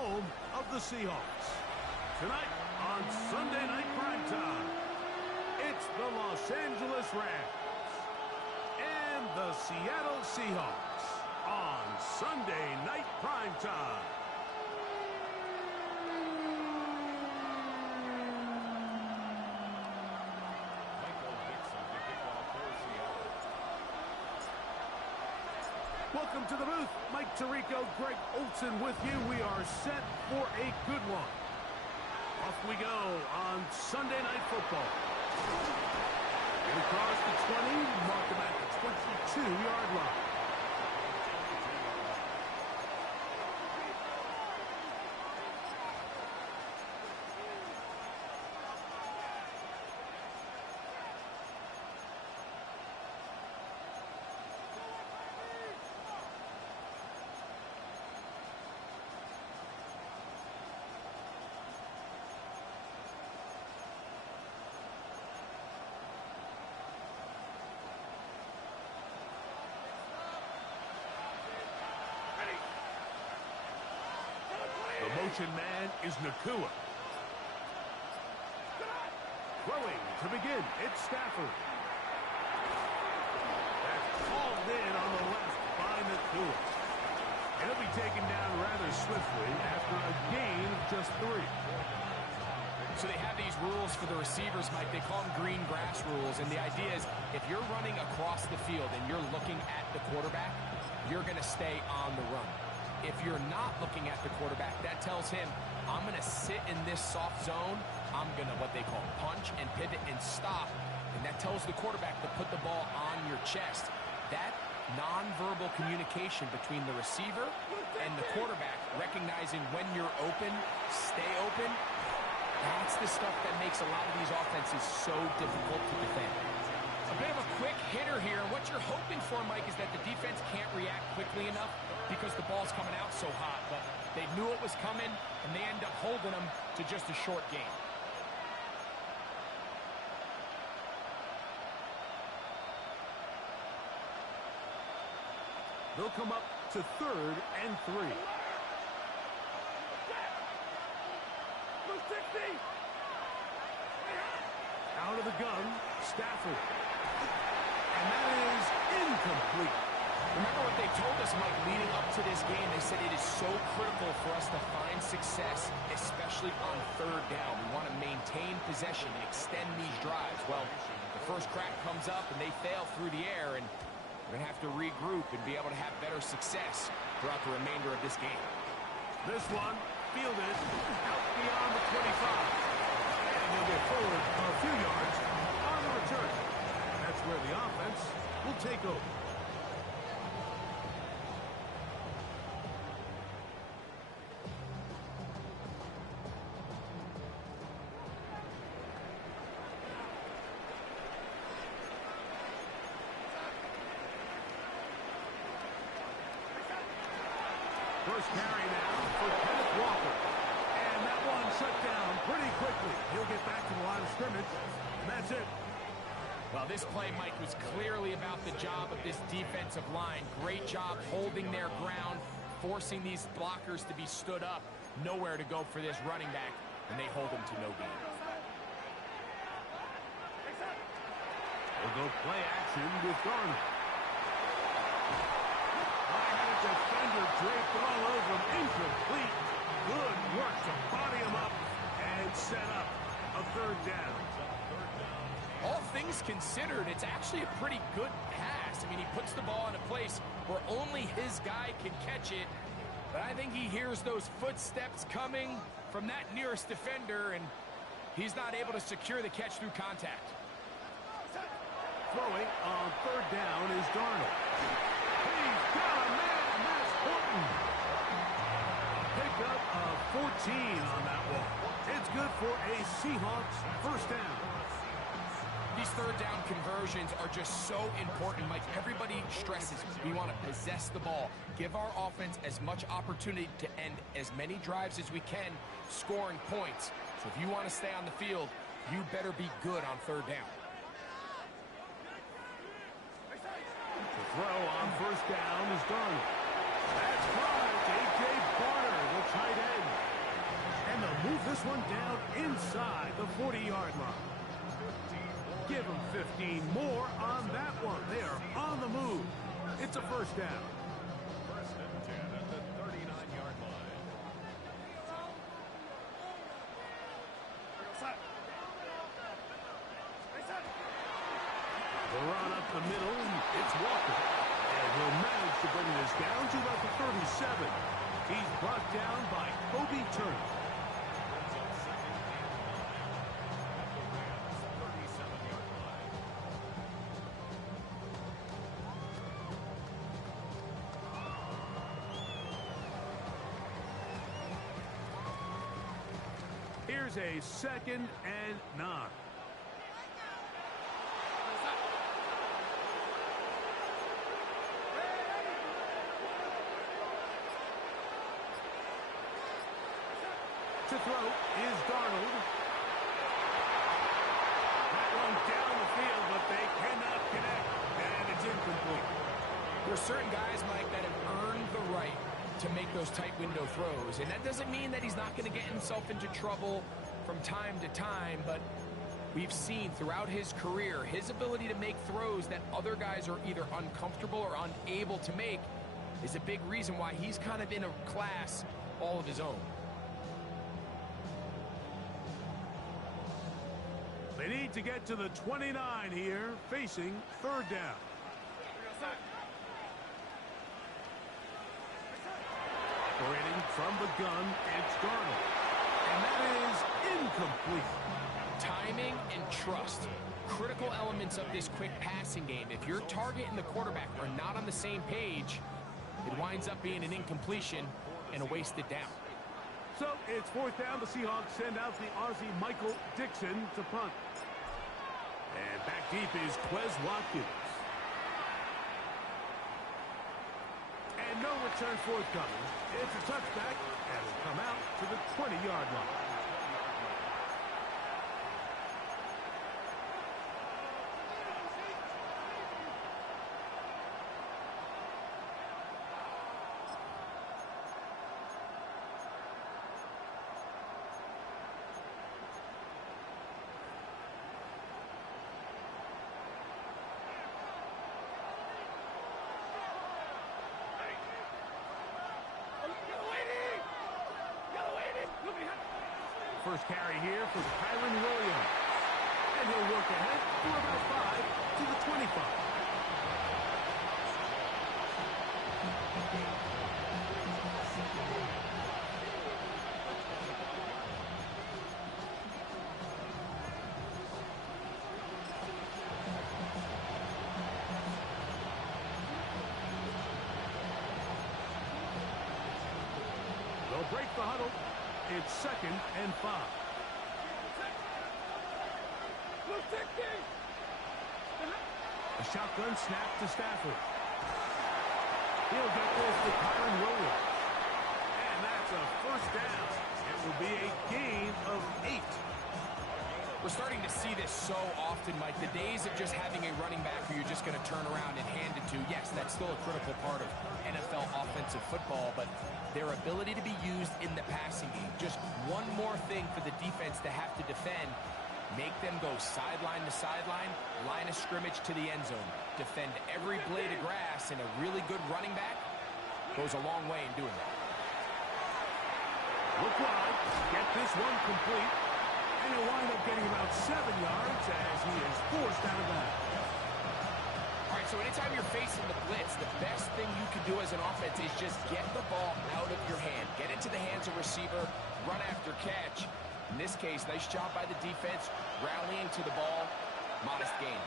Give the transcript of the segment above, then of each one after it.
home of the Seahawks. Tonight on Sunday Night Primetime, it's the Los Angeles Rams and the Seattle Seahawks on Sunday Night Primetime. Welcome to the booth. Mike Tirico, Greg Olson with you. We are set for a good one. Off we go on Sunday Night Football. We cross the 20, mark them at the 22-yard line. The motion man is Nakua. Throwing to begin, it's Stafford. That's called in on the left by Nakua. And he'll be taken down rather swiftly after a gain of just 3. So they have these rules for the receivers, Mike. They call them green grass rules. And the idea is if you're running across the field and you're looking at the quarterback, you're going to stay on the run. If you're not looking at the quarterback, that tells him, I'm going to sit in this soft zone. I'm going to, what they call, punch and pivot and stop. And that tells the quarterback to put the ball on your chest. That nonverbal communication between the receiver and the quarterback, recognizing when you're open, stay open, that's the stuff that makes a lot of these offenses so difficult to defend. A bit of a quick hitter here. What you're hoping for, Mike, is that the defense can't react quickly enough because the ball's coming out so hot. But they knew it was coming, and they end up holding them to just a short gain. They'll come up to 3rd and 3. Out of the gun, Stafford. And that is incomplete. Remember what they told us, Mike, leading up to this game. They said it is so critical for us to find success, especially on 3rd down. We want to maintain possession and extend these drives. Well, the first crack comes up and they fail through the air, and we're going to have to regroup and be able to have better success throughout the remainder of this game. This one fielded out beyond the 25. And he'll get forward a few yards on the return. That's where the offense will take over. First carry now for Kenneth Walker. And that one shut down pretty quickly. He'll get back to the line of scrimmage, and that's it. Well, this play, Mike, was clearly about the job of this defensive line. Great job holding their ground, forcing these blockers to be stood up. Nowhere to go for this running back, and they hold him to no gain. We'll go play action with Garner. Defender draped all over him. Incomplete. Good work to body him up and set up a 3rd down. All things considered, it's actually a pretty good pass. I mean, he puts the ball in a place where only his guy can catch it. But I think he hears those footsteps coming from that nearest defender, and he's not able to secure the catch through contact. Throwing on 3rd down is Darnold. He's got a man. Pickup of 14 on that one. It's good for a Seahawks 1st down. These 3rd down conversions are just so important, Mike. Everybody stresses we want to possess the ball, give our offense as much opportunity to end as many drives as we can, scoring points. So if you want to stay on the field, you better be good on 3rd down. The throw on 1st down is Darnold. That's right, A.J. Barner, the tight end. this one down inside the 40-yard line. Give them 15 more on that one. They are on the move. It's a first down. First and 10 at the 39-yard line. The run up the middle. It's Walker. And he'll manage to bring this down to about the 37. He's brought down by Kobe Turner. Here's a 2nd and 9. To throw is Darnold. That one down the field, but they cannot connect, and it's incomplete. There are certain guys, Mike, that have earned the right to make those tight window throws, and that doesn't mean that he's not going to get himself into trouble from time to time, but we've seen throughout his career his ability to make throws that other guys are either uncomfortable or unable to make is a big reason why he's kind of in a class all of his own. They need to get to the 29 here, facing 3rd down. Operating from the gun, it's Darnold. And that is incomplete. Timing and trust, critical elements of this quick passing game. If your target and the quarterback are not on the same page, it winds up being an incompletion and a wasted down. So it's 4th down. The Seahawks send out the Aussie Michael Dixon to punt. And back deep is Quez Watkins. And no return forthcoming. It's a touchback, and will come out to the 20-yard line. First carry here for Kyron Williams. And he'll work ahead for about 5 to the 25. They'll break the huddle. It's 2nd and 5. A shotgun snap to Stafford. He'll get this to Kyron Williams. And that's a first down. It will be a gain of 8. We're starting to see this so often, Mike. The days of just having a running back who you're just going to turn around and hand it to, yes, that's still a critical part of NFL offensive football, but their ability to be used in the passing game, just one more thing for the defense to have to defend, make them go sideline to sideline, line of scrimmage to the end zone, defend every blade of grass, and a really good running back goes a long way in doing that. Look wide, get this one complete. And he'll wind up getting about 7 yards as he is forced out of bounds. All right, so anytime you're facing the blitz, the best thing you can do as an offense is just get the ball out of your hand. Get into the hands of receiver, run after catch. In this case, nice job by the defense, rallying to the ball, modest gain.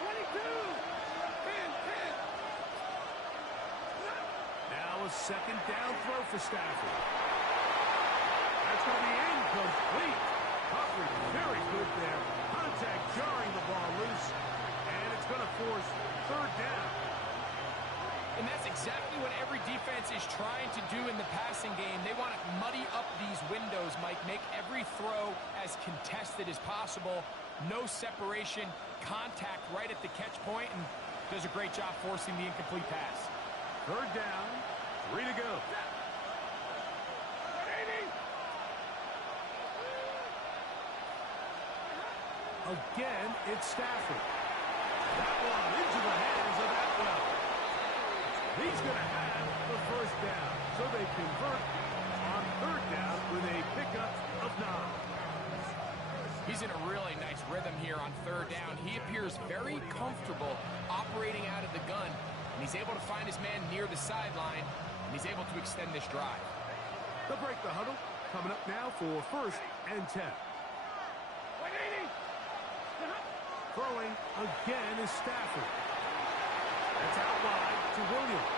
22. Now a 2nd down throw for Stafford. That's going to be incomplete. Coverage very good there. Contact jarring the ball loose. And it's going to force 3rd down. And that's exactly what every defense is trying to do in the passing game. They want to muddy up these windows, Mike, make every throw as contested as possible. No separation, contact right at the catch point, and does a great job forcing the incomplete pass. 3rd down, 3 to go. Again, it's Stafford. That one into the hands of Atwell. He's going to have the first down. So they convert on third down with a pickup of 9. He's in a really nice rhythm here on third down. He appears very comfortable operating out of the gun, and he's able to find his man near the sideline, and he's able to extend this drive. They'll break the huddle. Coming up now for 1st and 10. Throwing again is Stafford. That's out wide to Williams.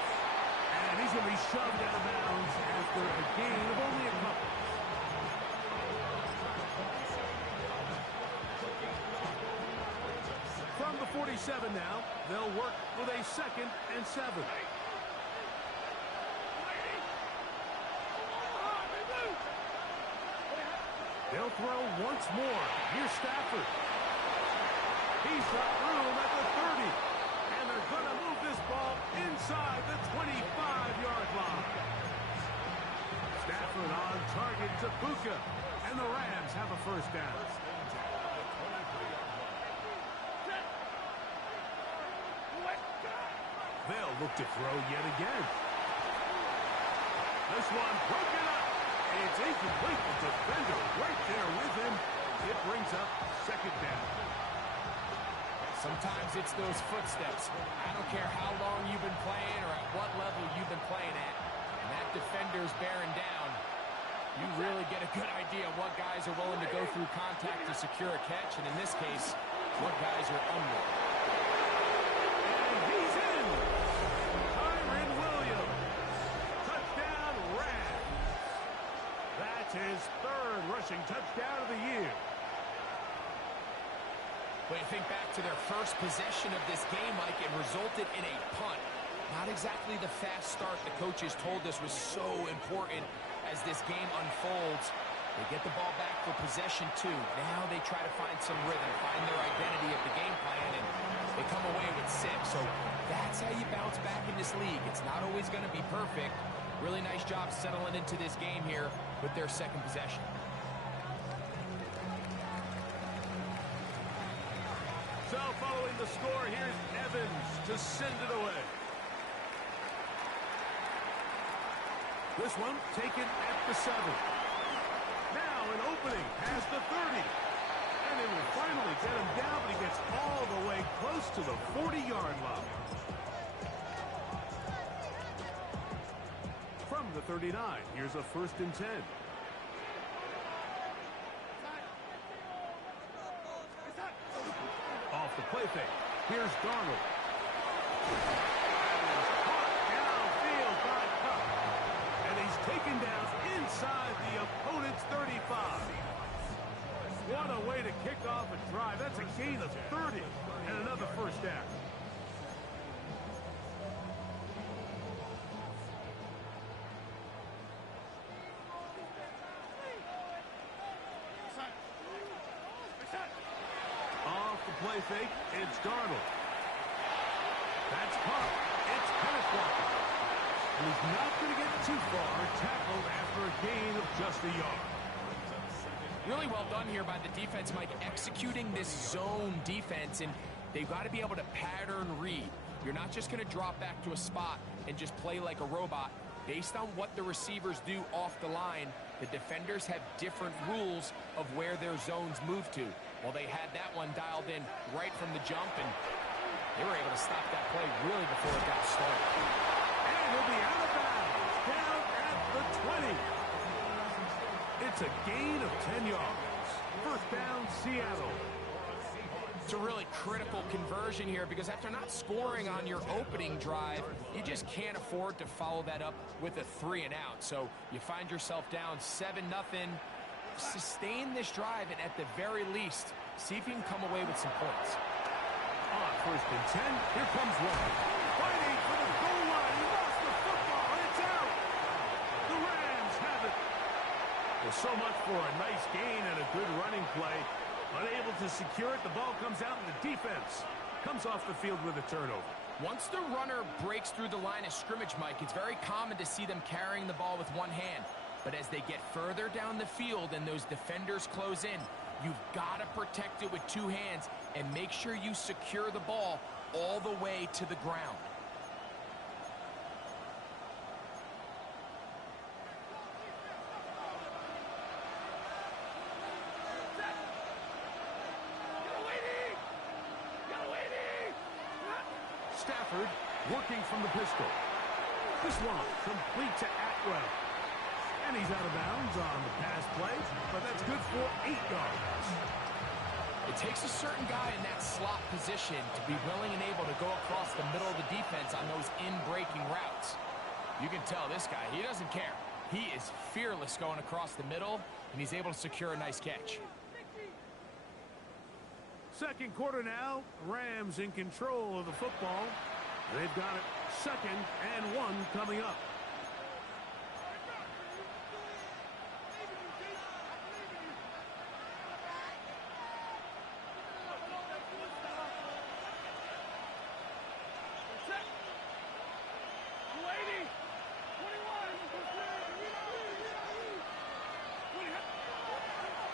And he's going to be shoved out of bounds after a gain of only a couple. From the 47 now, they'll work with a 2nd and 7. They'll throw once more. Here's Stafford. He's got room at the 30. And they're going to move this ball inside the 25-yard line. Stafford on target to Puka. And the Rams have a first down. They'll look to throw yet again. This one broken up. It's incomplete. The defender right there with him. It brings up 2nd down. Sometimes it's those footsteps. I don't care how long you've been playing or at what level you've been playing at. And that defender's bearing down. You really get a good idea of what guys are willing to go through contact to secure a catch. And in this case, what guys are unwilling. And he's in. Kyren Williams. Touchdown Rams. That's his 3rd rushing touchdown of the year. When you think back to their first possession of this game, Mike, it resulted in a punt. Not exactly the fast start the coaches told us was so important as this game unfolds. They get the ball back for possession 2. Now they try to find some rhythm, find their identity of the game plan, and they come away with 6. So that's how you bounce back in this league. It's not always going to be perfect. Really nice job settling into this game here with their 2nd possession. So following the score, here's Evans to send it away. This one taken at the 7. Now an opening past the 30. And it will finally get him down, but he gets all the way close to the 40-yard line. From the 39, here's a 1st and 10. Off the play fake. Here's Darnold. Downfield by Cup. And he's taken down inside the opponent's 35. What a way to kick off a drive. That's a gain of 30 and another first down. Play fake, it's Darnold. That's caught. It's Kenniswalker. And he's not going to get too far, tackled after a gain of just a yard. Really well done here by the defense, Mike, executing this zone defense, and they've got to be able to pattern read. You're not just going to drop back to a spot and just play like a robot. Based on what the receivers do off the line, the defenders have different rules of where their zones move to. Well, they had that one dialed in right from the jump, and they were able to stop that play really before it got started. And he'll be out of bounds, down at the 20. It's a gain of 10 yards. First down, Seattle. It's a really critical conversion here because after not scoring on your opening drive, you just can't afford to follow that up with a 3 and out. So you find yourself down 7-0. Sustain this drive, and at the very least, see if you can come away with some points. On 1st and 10, here comes one. Fighting for the goal line. He lost the football, and it's out. The Rams have it. Well, so much for a nice gain and a good running play. Unable to secure it, the ball comes out, and the defense comes off the field with a turnover. Once the runner breaks through the line of scrimmage, Mike, it's very common to see them carrying the ball with one hand. But as they get further down the field and those defenders close in, You've got to protect it with two hands and make sure you secure the ball all the way to the ground. Stafford working from the pistol. This one complete to Atwell. And he's out of bounds on the pass play, but that's good for 8 yards. It takes a certain guy in that slot position to be willing and able to go across the middle of the defense on those in-breaking routes. You can tell this guy, he doesn't care. He is fearless going across the middle, and he's able to secure a nice catch. Second quarter now, Rams in control of the football. They've got it 2nd and 1 coming up.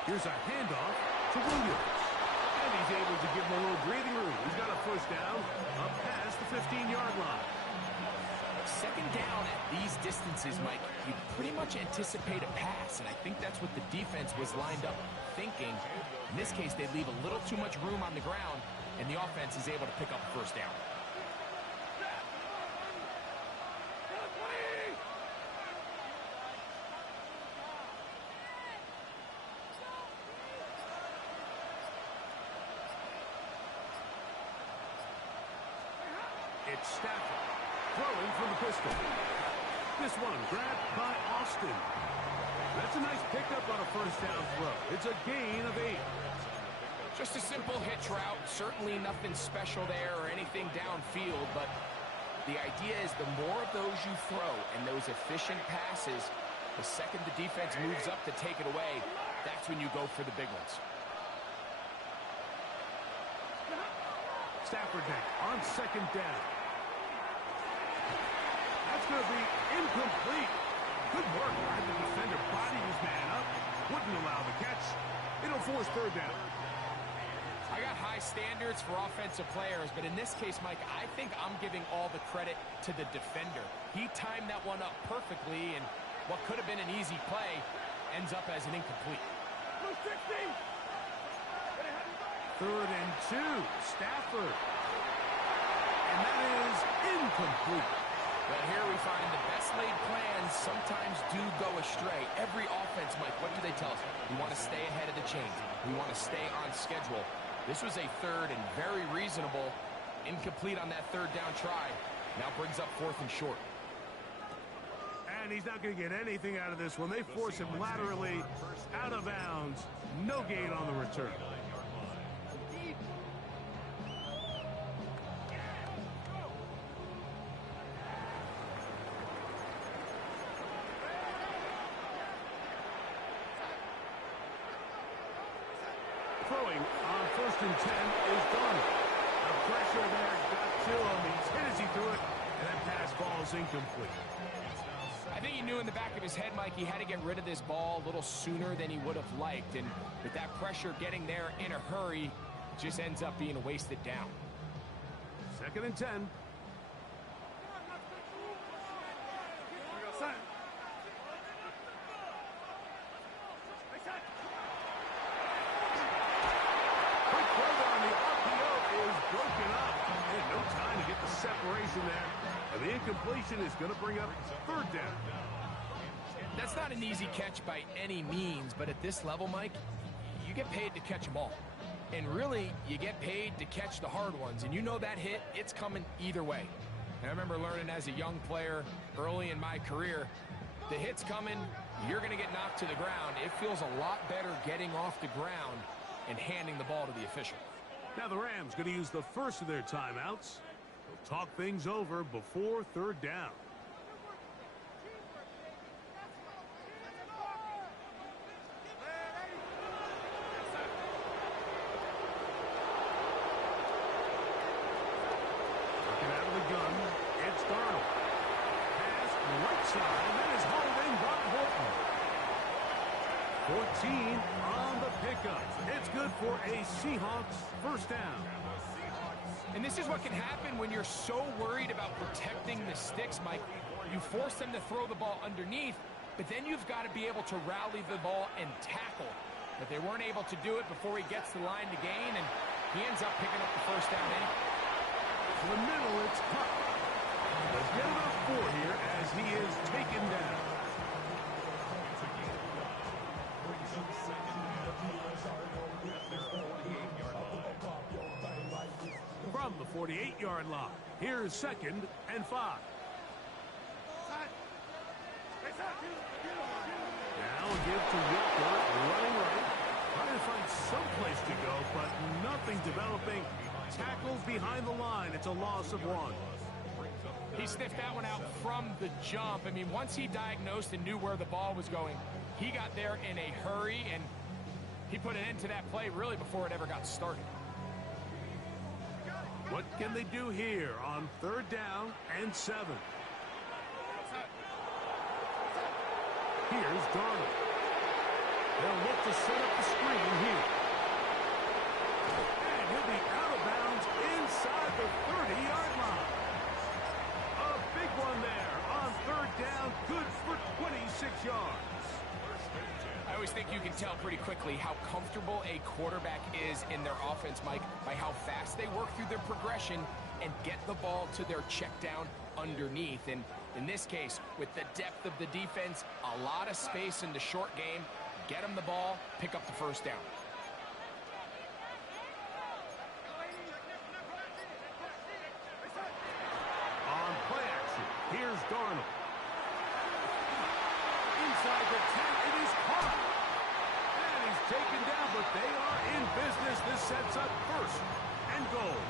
Here's a handoff to Williams. And he's able to give him a little breathing room. He's got a first down up past the 15-yard line. Second down at these distances, Mike, you pretty much anticipate a pass, and I think that's what the defense was lined up thinking. In this case, they leave a little too much room on the ground, and the offense is able to pick up a first down. It's Stafford throwing from the pistol. This one grabbed by Austin. That's a nice pickup on a first down throw. It's a gain of 8. Just a simple hitch route. Certainly nothing special there or anything downfield, but the idea is the more of those you throw and those efficient passes, the second the defense moves up to take it away, that's when you go for the big ones. Stafford now on 2nd down. That's going to be incomplete. Good work by the defender. Bodied his man up. Wouldn't allow the catch. It'll force 3rd down. I got high standards for offensive players, but in this case, Mike, I think I'm giving all the credit to the defender. He timed that one up perfectly, and what could have been an easy play ends up as an incomplete. 3rd and 2. Stafford. And that is incomplete. Well, here we find the best laid plans sometimes do go astray. Every offense, Mike, what do they tell us? We want to stay ahead of the chains. We want to stay on schedule. This was a 3rd and very reasonable. Incomplete on that 3rd down try. Now brings up 4th and short. And he's not going to get anything out of this one. They force him laterally out of bounds. No gain on the return. Throwing on 1st and 10 is done. The pressure there got to him. He's hit as he threw it, and that pass falls incomplete. I think he knew in the back of his head, Mike, he had to get rid of this ball a little sooner than he would have liked. And with that pressure getting there in a hurry, it just ends up being a wasted down. 2nd and 10. Separation there, and the incompletion is going to bring up 3rd down. That's not an easy catch by any means, but at this level, Mike, you get paid to catch them all. And really, you get paid to catch the hard ones, and you know that hit, it's coming either way. And I remember learning as a young player early in my career, the hit's coming, you're going to get knocked to the ground. It feels a lot better getting off the ground and handing the ball to the official. Now the Rams going to use the first of their timeouts. They'll talk things over before 3rd down. Looking out of the gun, it's Darnold. Pass right side, that is hauled in by Horton. 14 on the pickup. It's good for a Seahawks first down. And this is what can happen when you're so worried about protecting the sticks, Mike. You force them to throw the ball underneath, but then you've got to be able to rally the ball and tackle. But they weren't able to do it before he gets the line to gain, and he ends up picking up the first down anyway. To the middle, it's Hunt. Let's get about 4 here as he is taken down. From the 48-yard line, here's 2nd and 5. Now a give to Walker, running right. Trying to find some place to go, but nothing developing. Tackled behind the line. It's a loss of 1. He sniffed that one out from the jump. I mean, once he diagnosed and knew where the ball was going, he got there in a hurry, and he put an end to that play really before it ever got started. What can they do here on 3rd down and 7? Here's Darnold. They'll look to set up the screen here. And he'll be out of bounds inside the 30-yard line. A big one there on 3rd down, good for 26 yards. I always think you can tell pretty quickly how comfortable a quarterback is in their offense, Mike, by how fast they work through their progression and get the ball to their check down underneath. And in this case, with the depth of the defense, a lot of space in the short game, get them the ball, pick up the first down. On play action, here's Darnold. Inside the 10, it is caught. And he's taken down, but they are in business. This sets up 1st and goal.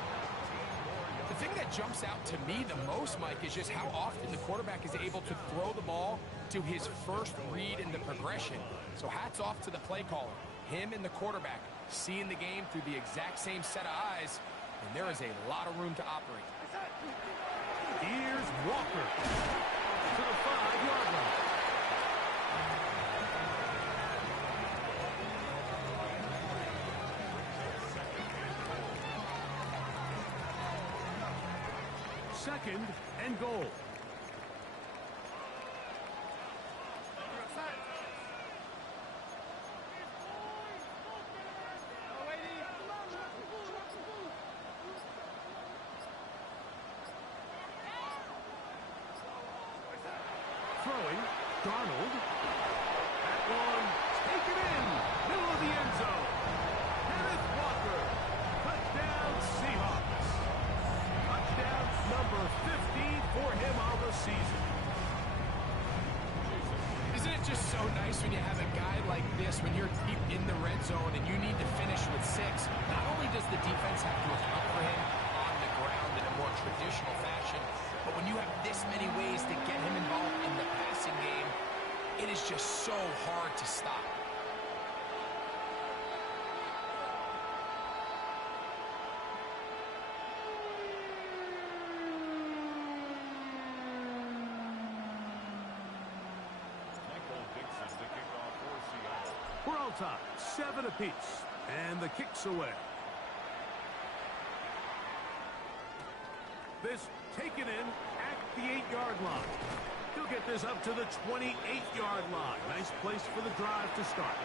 The thing that jumps out to me the most, Mike, is just how often the quarterback is able to throw the ball to his first read in the progression. So hats off to the play caller. Him and the quarterback seeing the game through the exact same set of eyes, and there is a lot of room to operate. Here's Walker to the 5-yard line. Second and goal. Throwing, Darnold. That one taken in, middle of the end zone. Kenneth Walker, touchdown Seahawks. Touchdown number 15 for him on the season. Isn't it just so nice when you have a guy like this, when you're deep in the red zone and you need to finish with 6? Not only does the defense have to account for him on the ground in a more traditional fashion, but when you have this many ways to get him involved in the passing game, it is just so hard to stop. We're all tied, 7 apiece, and the kick's away. This taken in at the 8-yard line. He'll get this up to the 28-yard line. Nice place for the drive to start.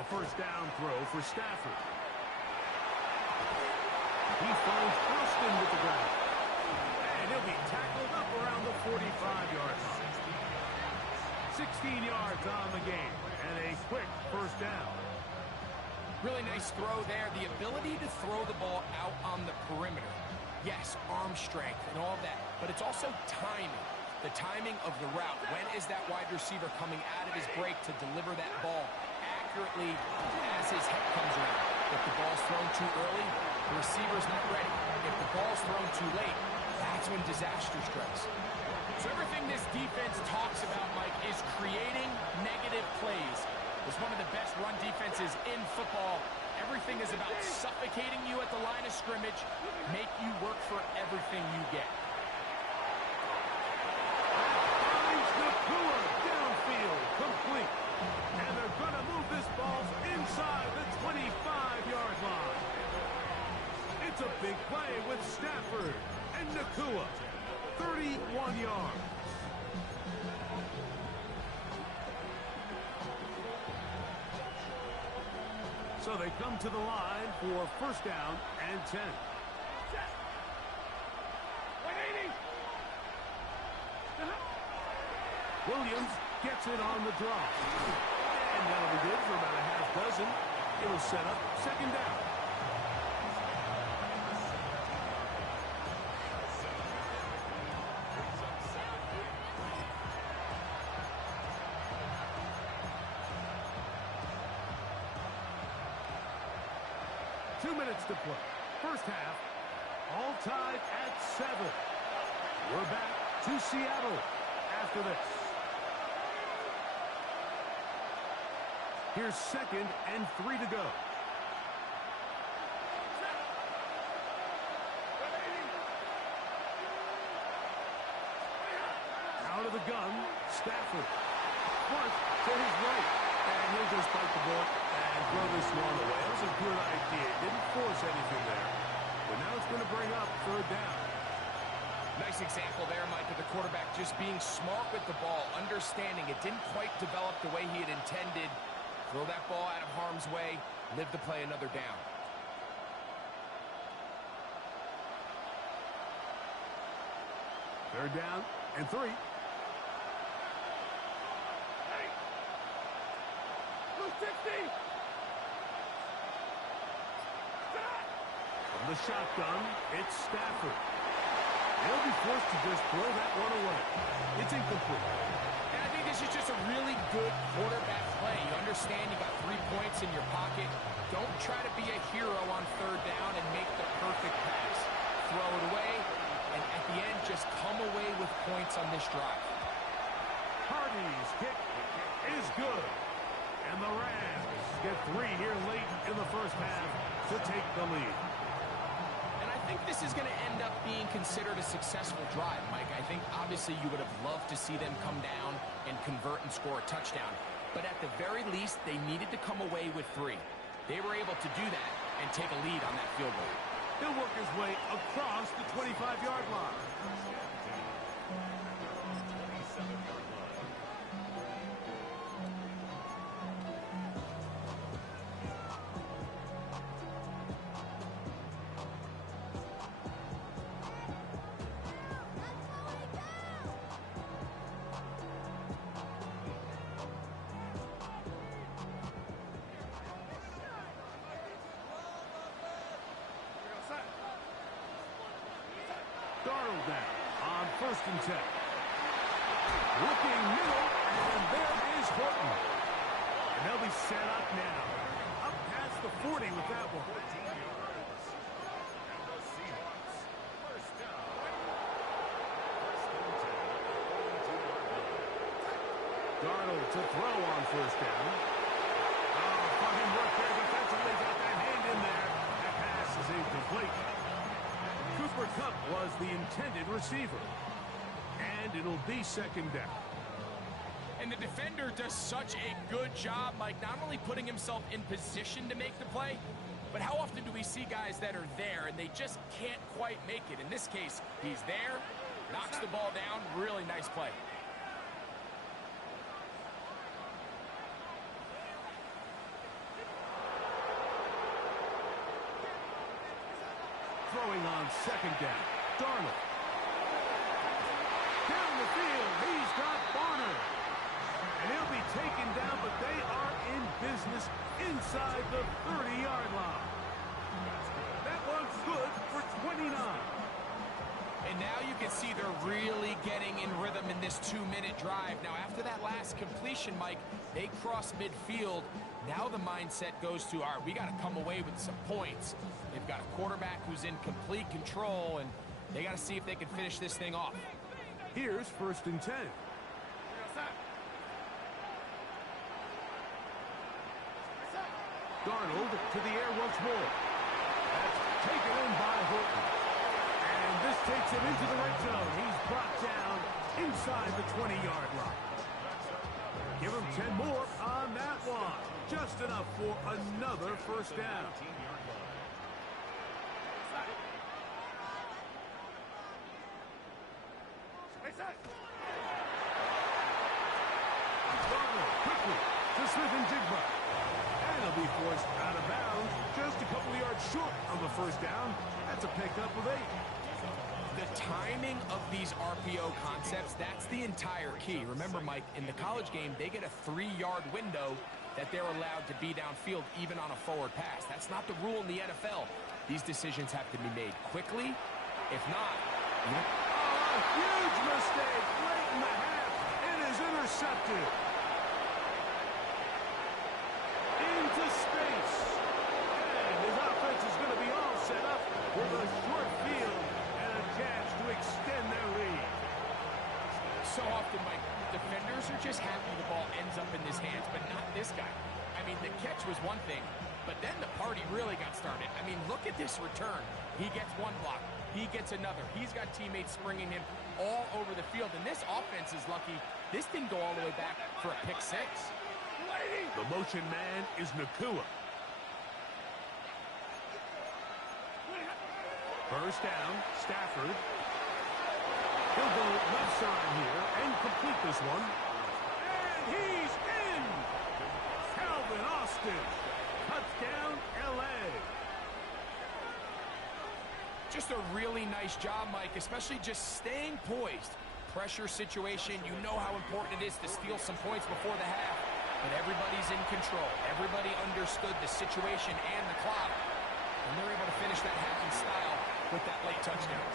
A first down throw for Stafford. He finds Austin with the ground. And he'll be tackled up around the 45-yard line. 16 yards on the game. And a quick first down. Really nice throw there. The ability to throw the ball out on the perimeter. Yes, arm strength and all that. But it's also timing. The timing of the route. When is that wide receiver coming out of his break to deliver that ball accurately as his head comes around? If the ball's thrown too early, the receiver's not ready. If the ball's thrown too late, that's when disaster strikes. So everything this defense talks about, Mike, is creating negative plays. It's one of the best run defenses in football. Everything is about suffocating you at the line of scrimmage, make you work for everything you get. Downfield, complete. And they're going to move this ball inside the 25-yard line. It's a big play with Stafford and Nakua. 31 yards. So they come to the line for first down and 10. Williams gets it on the drop. And that'll be good for about a half dozen. It'll set up second down. Minutes to play. First half, all tied at 7. We're back to Seattle after this. Here's second and 3 to go. Out of the gun, Stafford. Front to his right. And he'll just bite the ball and throw this one away. That was a good idea. Didn't force anything there. But now it's going to bring up third down. Nice example there, Mike, of the quarterback just being smart with the ball, understanding it didn't quite develop the way he had intended. Throw that ball out of harm's way, live to play another down. Third down and 3. From the shotgun, it's Stafford. He'll be forced to just throw that one away. It's incomplete. And I think this is just a really good quarterback play. You understand you got 3 points in your pocket. Don't try to be a hero on third down and make the perfect pass. Throw it away, and at the end, just come away with points on this drive. Hardy's kick is good. And the Rams get 3 here late in the first half to take the lead. And I think this is going to end up being considered a successful drive, Mike. I think obviously you would have loved to see them come down and convert and score a touchdown. But at the very least, they needed to come away with 3. They were able to do that and take a lead on that field goal. He'll work his way across the 25-yard line. Darnold now on first and 10. Looking middle, and there is Horton. And they'll be set up now. Up past the 40 with that one. Darnold to throw on first down. Oh, fine work there defensively. Got that hand in there. That pass is incomplete. Cooper Kupp was the intended receiver. And it'll be second down. And the defender does such a good job, Mike, not only putting himself in position to make the play, but how often do we see guys that are there and they just can't quite make it? In this case, he's there, knocks the ball down, really nice play. Throwing on second down. Darnold. Down the field. He's got Bonner. And he'll be taken down, but they are in business inside the 30-yard line. That one's good for 29. And now you can see they're really getting in rhythm in this 2-minute drive. Now, after that last completion, Mike, they cross midfield. Now the mindset goes to, all right, we got to come away with some points. They've got a quarterback who's in complete control, and they got to see if they can finish this thing off. Here's 1st and 10. Darnold to the air once more. That's taken in by Horton. And this takes him into the red zone. He's brought down inside the 20-yard line. Give him 10 more on that one. Just enough for another 1st down. Darnold quickly to Smith and Jigba. And he'll be forced out of bounds just a couple yards short of the 1st down. That's a pickup of 8. The timing of these RPO concepts, that's the entire key. Remember, Mike, in the college game, they get a 3-yard window that they're allowed to be downfield even on a forward pass. That's not the rule in the NFL. These decisions have to be made quickly. If not... Oh, a huge mistake late in the half. It is intercepted. Into space. And his offense is going to be all set up with a short field and a chance to extend their lead. So often, Mike, defenders are just happy the ball ends up in his hands, but not this guy. I mean, the catch was one thing, but then the party really got started. I mean, look at this return. He gets one block. He gets another. He's got teammates springing him all over the field, and this offense is lucky. This didn't go all the way back for a pick 6. The motion man is Nakua. 1st down, Stafford. He'll go left side here and complete this one. And he's in! Calvin Austin. Touchdown, L.A. Just a really nice job, Mike, especially just staying poised. Pressure situation, you know how important it is to steal some points before the half. But everybody's in control. Everybody understood the situation and the clock. And they're able to finish that half in style with that late touchdown.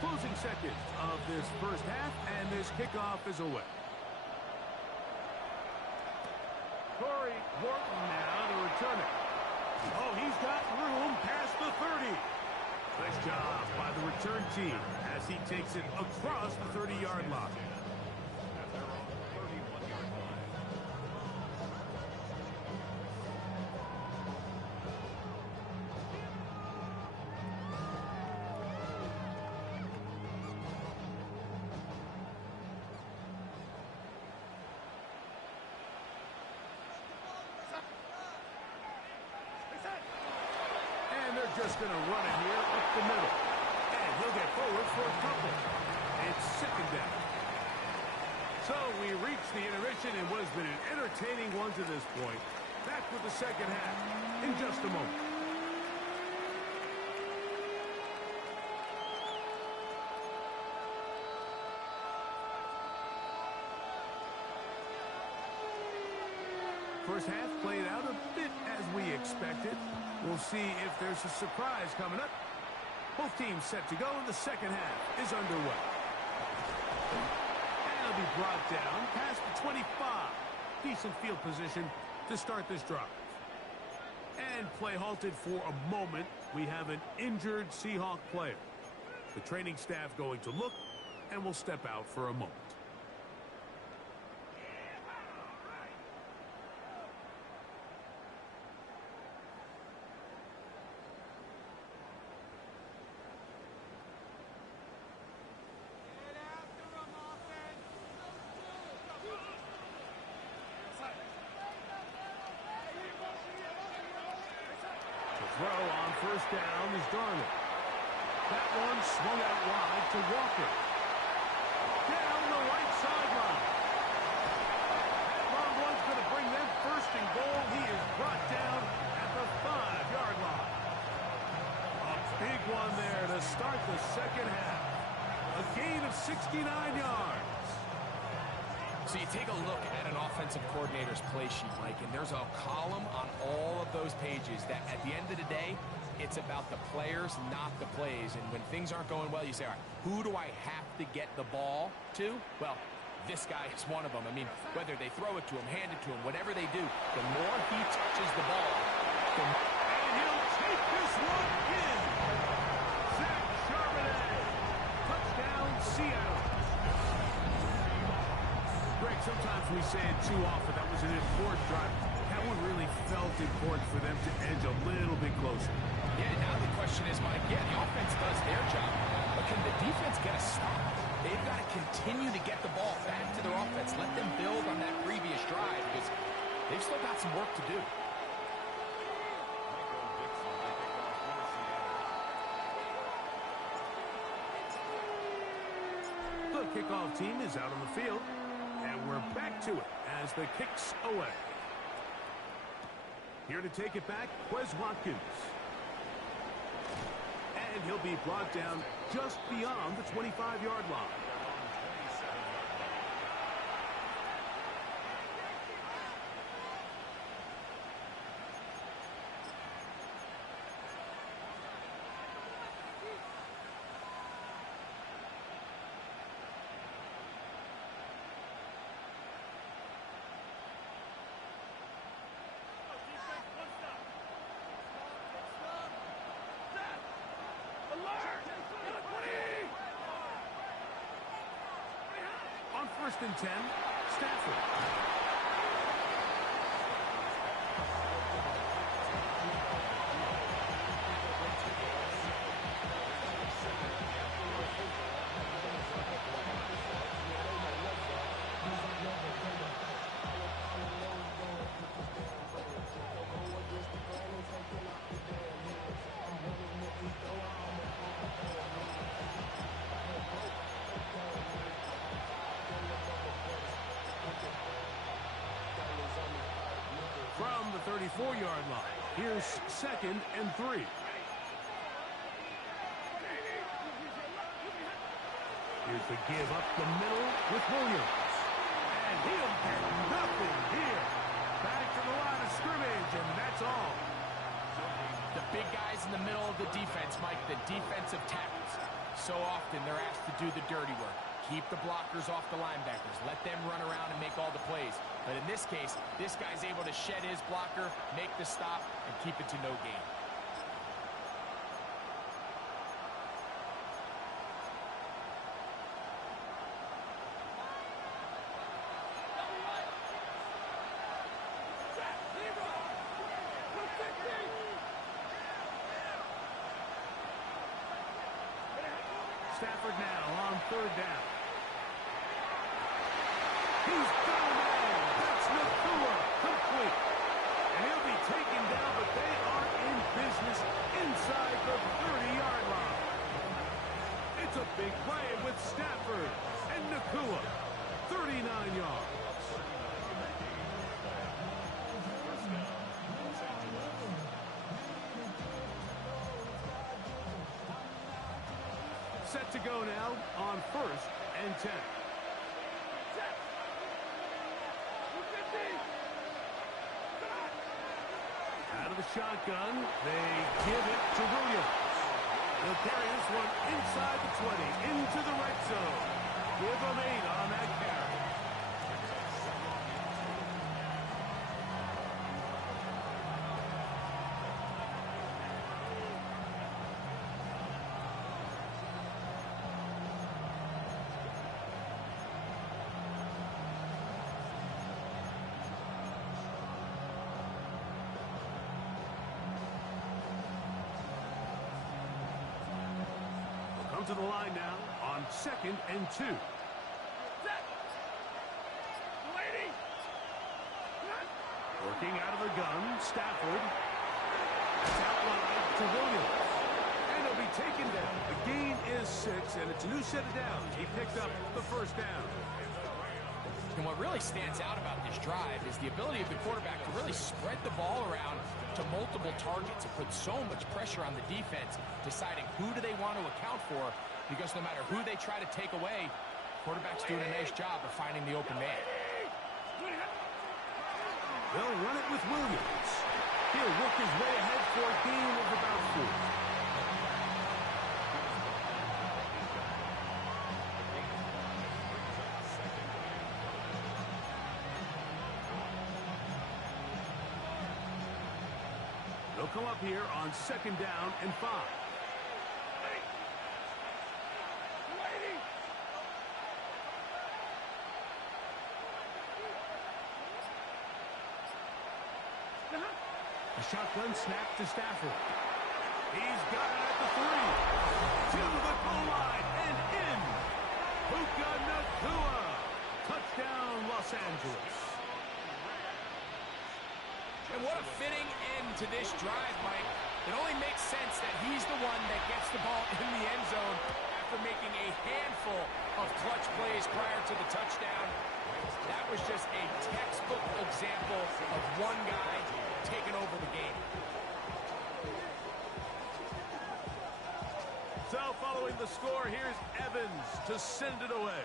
Closing seconds of this 1st half, and this kickoff is away. Corey Horton now to return it. Oh, he's got room past the 30. Nice job by the return team as he takes it across the 30-yard line. Just going to run it here up the middle. And he'll get forward for a couple. It's 2nd down. So we reach the intermission in what has been an entertaining one to this point. Back with the 2nd half in just a moment. First half played out a bit as we expected. We'll see if there's a surprise coming up. Both teams set to go, and the 2nd half is underway. And it'll be brought down past the 25. Decent field position to start this drive. And play halted for a moment. We have an injured Seahawk player. The training staff going to look, and will step out for a moment. Throw on 1st down is Darnold. That one swung out wide to Walker. Down the right sideline. That long one's going to bring them 1st and goal. He is brought down at the 5-yard line. A big one there to start the second half. A gain of 69 yards. So you take a look at an offensive coordinator's play sheet, Mike, and there's a column on all of those pages that at the end of the day, it's about the players, not the plays. And when things aren't going well, you say, all right, who do I have to get the ball to? Well, this guy is one of them. I mean, whether they throw it to him, hand it to him, whatever they do, the more he touches the ball, the more... And he'll take this one in. Zach Charbonnet. Touchdown, Seattle. Greg, sometimes we say it too often. That was an important drive. That one really felt important for them to edge a little bit closer. Yeah, now the question is, Mike, yeah, the offense does their job, but can the defense get a stop? They've got to continue to get the ball back to their offense. Let them build on that previous drive because they've still got some work to do. The kickoff team is out on the field, and we're back to it as the kick's away. Here to take it back, Quez Watkins. And he'll be brought down just beyond the 25-yard line. On 1st and 10, Stafford. From the 34-yard line, here's 2nd and 3. Here's the give up the middle with Williams. And he'll get nothing here. Back to the line of scrimmage, and that's all. The big guys in the middle of the defense, Mike, the defensive tackles. So often they're asked to do the dirty work. Keep the blockers off the linebackers. Let them run around and make all the plays. But in this case, this guy's able to shed his blocker, make the stop, and keep it to no gain. Stafford now on 3rd down. He's down there. That's Nakua. Complete. And he'll be taken down, but they are in business inside the 30-yard line. It's a big play with Stafford and Nakua. 39 yards. Set to go now on 1st and 10. Out of the shotgun, they give it to Williams. He'll carry this one inside the 20, into the red zone. Give him 8 on that carry. To the line now on 2nd and 2. Working out of the gun, Stafford. It's outlined to Williams. And he'll be taken down. The gain is 6, and it's a new set of downs. He picked up the 1st down. And what really stands out about this drive is the ability of the quarterback to really spread the ball around to multiple targets and put so much pressure on the defense, deciding who do they want to account for, because no matter who they try to take away, quarterback's doing a nice job of finding the open man. They'll run it with Williams. He'll work his way ahead for a gain of about 4. They'll come up here on 2nd down and 5. A shotgun snap to Stafford. He's got it at the 3. To the goal line and in. Puka Nacua. Touchdown, Los Angeles. And what a fitting end to this drive, Mike. It only makes sense that he's the one that gets the ball in the end zone after making a handful of clutch plays prior to the touchdown. That was just a textbook example of one guy taking over the game. So following the score, here's Evans to send it away.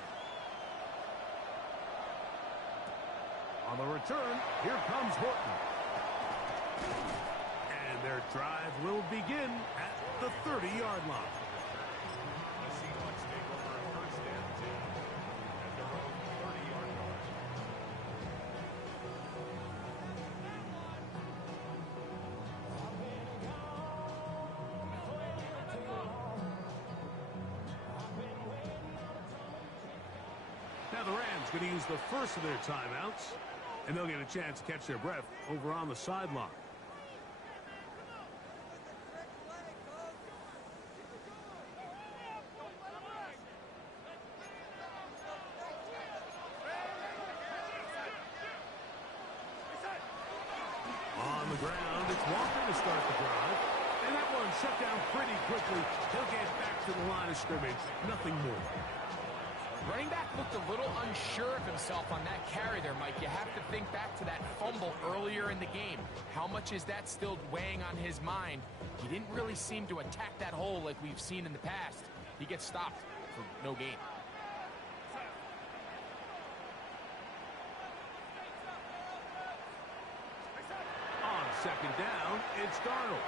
On the return, here comes Horton. And their drive will begin at the 30-yard line. The Seahawks take over a 1st and 10 at their own 30-yard line. Now the Rams going to use the first of their timeouts, and they'll get a chance to catch their breath over on the sideline. On the ground, it's Walker to start the drive, and that one shut down pretty quickly. He'll get back to the line of scrimmage, nothing more. Running back looked a little unsure of himself on that carry there, Mike. You have to think back to that fumble earlier in the game. How much is that still weighing on his mind? He didn't really seem to attack that hole like we've seen in the past. He gets stopped for no gain. On 2nd down, it's Darnold.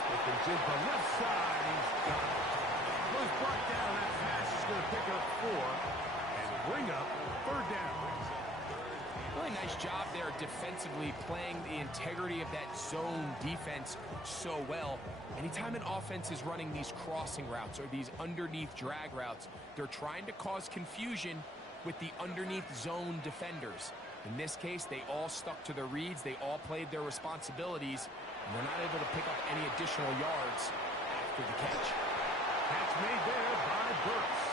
Split and jig the left side, he's got it. Was brought down, that pass is going to pick up 4 and bring up 3rd down. Really nice job there defensively, playing the integrity of that zone defense so well. Anytime an offense is running these crossing routes or these underneath drag routes, they're trying to cause confusion with the underneath zone defenders. In this case, they all stuck to their reads, they all played their responsibilities, and they're not able to pick up any additional yards after the catch. Catch made there by Burks.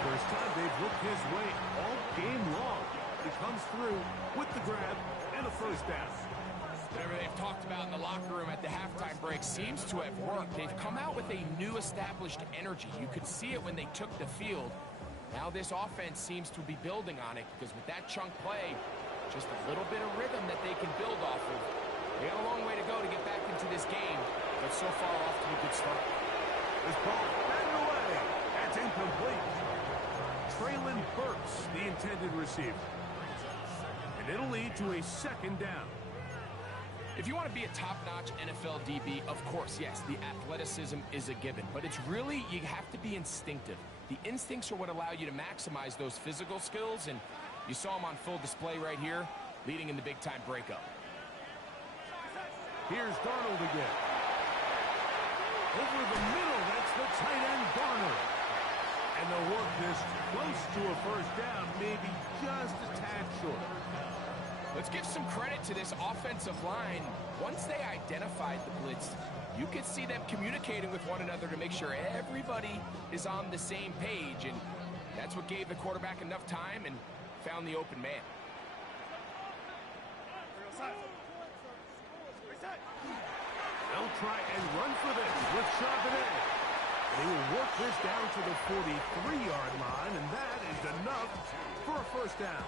First time they've looked his way all game long. He comes through with the grab and a 1st down. Whatever they've talked about in the locker room at the halftime break seems to have worked. They've come out with a new established energy. You could see it when they took the field. Now this offense seems to be building on it, because with that chunk play, just a little bit of rhythm that they can build off of. They got a long way to go to get back into this game, but so far off to a good start. This ball batted away. That's incomplete. Traylon Burks, the intended receiver. And it'll lead to a 2nd down. If you want to be a top-notch NFL DB, of course, yes, the athleticism is a given. But it's really, you have to be instinctive. The instincts are what allow you to maximize those physical skills, and you saw them on full display right here, leading in the big-time breakup. Here's Darnold again. Over the middle, that's the tight end, Darnold. And they'll work this close to a 1st down, maybe just a tad short. Let's give some credit to this offensive line. Once they identified the blitz, you could see them communicating with one another to make sure everybody is on the same page, and that's what gave the quarterback enough time and found the open man. They'll try and run for this with Charbonnet. They will work this down to the 43-yard line, and that is enough for a first down.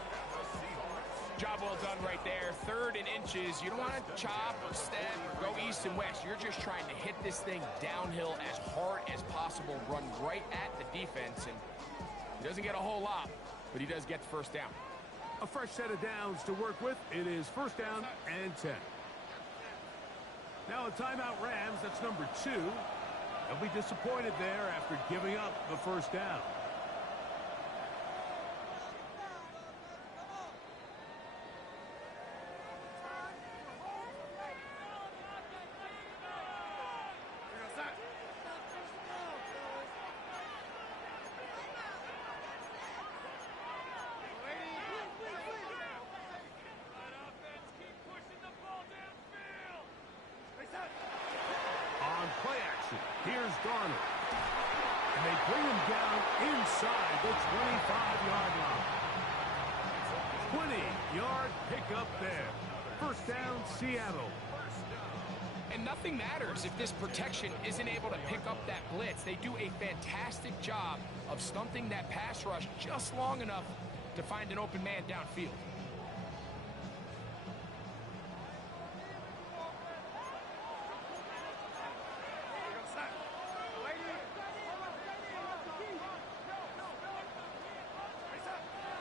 Job well done right there. 3rd and inches. You don't want to chop or step or go east and west. You're just trying to hit this thing downhill as hard as possible, run right at the defense, and he doesn't get a whole lot, but he does get the first down. A fresh set of downs to work with. It is first down and 10. Now a timeout Rams. That's number 2. They'll be disappointed there after giving up the first down. On play action, here's Darnold. And they bring him down inside the 25-yard line. 20-yard pickup there. First down, Seattle. And nothing matters if this protection isn't able to pick up that blitz. They do a fantastic job of stunting that pass rush just long enough to find an open man downfield.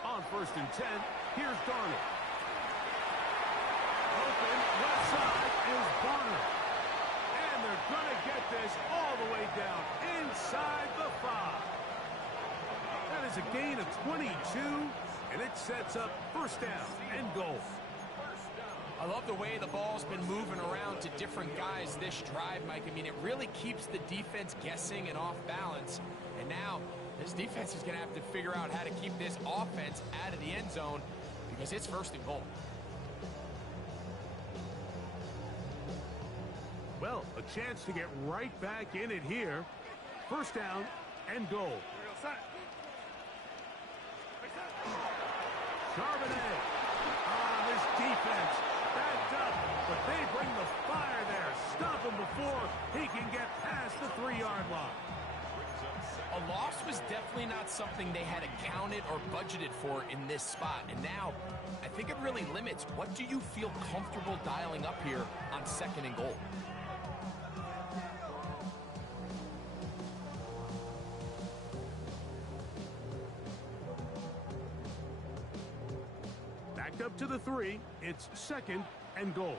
On first and 10, here's Darnold. Open, left side is Bonner. And they're going to get this all the way down inside the 5. That is a gain of 22, and it sets up first down and goal. I love the way the ball's been moving around to different guys this drive, Mike. I mean, it really keeps the defense guessing and off balance. And now this defense is going to have to figure out how to keep this offense out of the end zone because it's first and goal. Well, a chance to get right back in it here. First down and goal. Charbonnet on this defense. Backed up, but they bring the fire there. Stop him before he can get past the 3-yard line. A loss was definitely not something they had accounted or budgeted for in this spot. And now, I think it really limits what do you feel comfortable dialing up here on 2nd and goal. Backed up to the 3. It's 2nd and goal.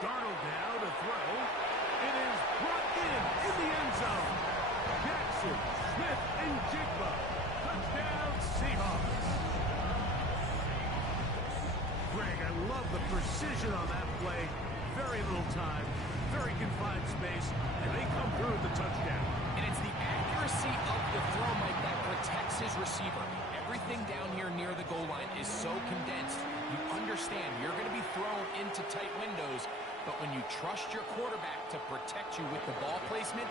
Darnold now to throw. It is brought in the end zone. Jackson, Smith, and Jigba. Touchdown, Seahawks. Greg, I love the precision on that play. Very little time, very confined space, and they come through with the touchdown. And it's the accuracy of the throw, Mike, that protects his receiver. Everything down here near the goal line is so condensed. You understand you're going to be thrown into tight windows, but when you trust your quarterback to protect you with the ball placement,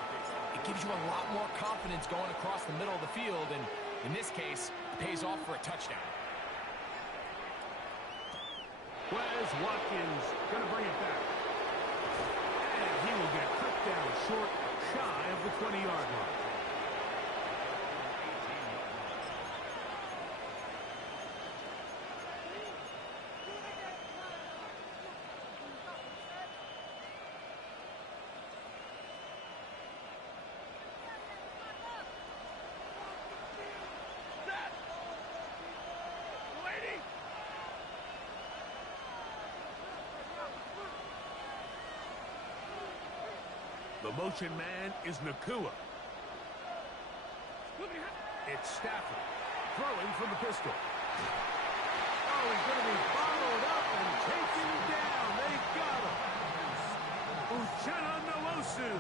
it gives you a lot more confidence going across the middle of the field, and in this case, it pays off for a touchdown. Wes Watkins going to bring it back. And he will get cut down short, shy of the 20-yard line. The motion man is Nakua. It's Stafford throwing from the pistol. Oh, he's going to be followed up and taken down. They got him. Uchenna Nwosu.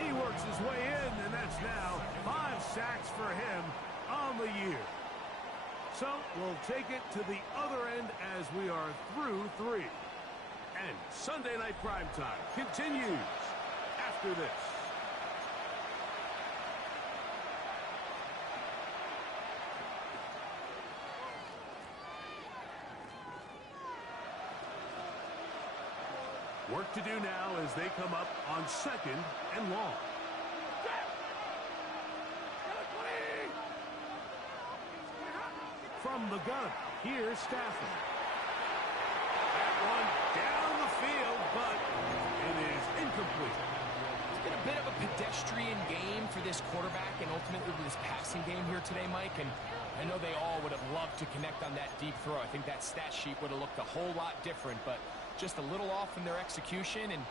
He works his way in, and that's now 5 sacks for him on the year. So we'll take it to the other end as we are through 3. And Sunday Night Primetime continues after this. Work to do now as they come up on 2nd and long. From the gun, here's Stafford. That one down the field, but it is incomplete. It's been a bit of a pedestrian game for this quarterback and ultimately this passing game here today, Mike. And I know they all would have loved to connect on that deep throw. I think that stat sheet would have looked a whole lot different, but just a little off in their execution and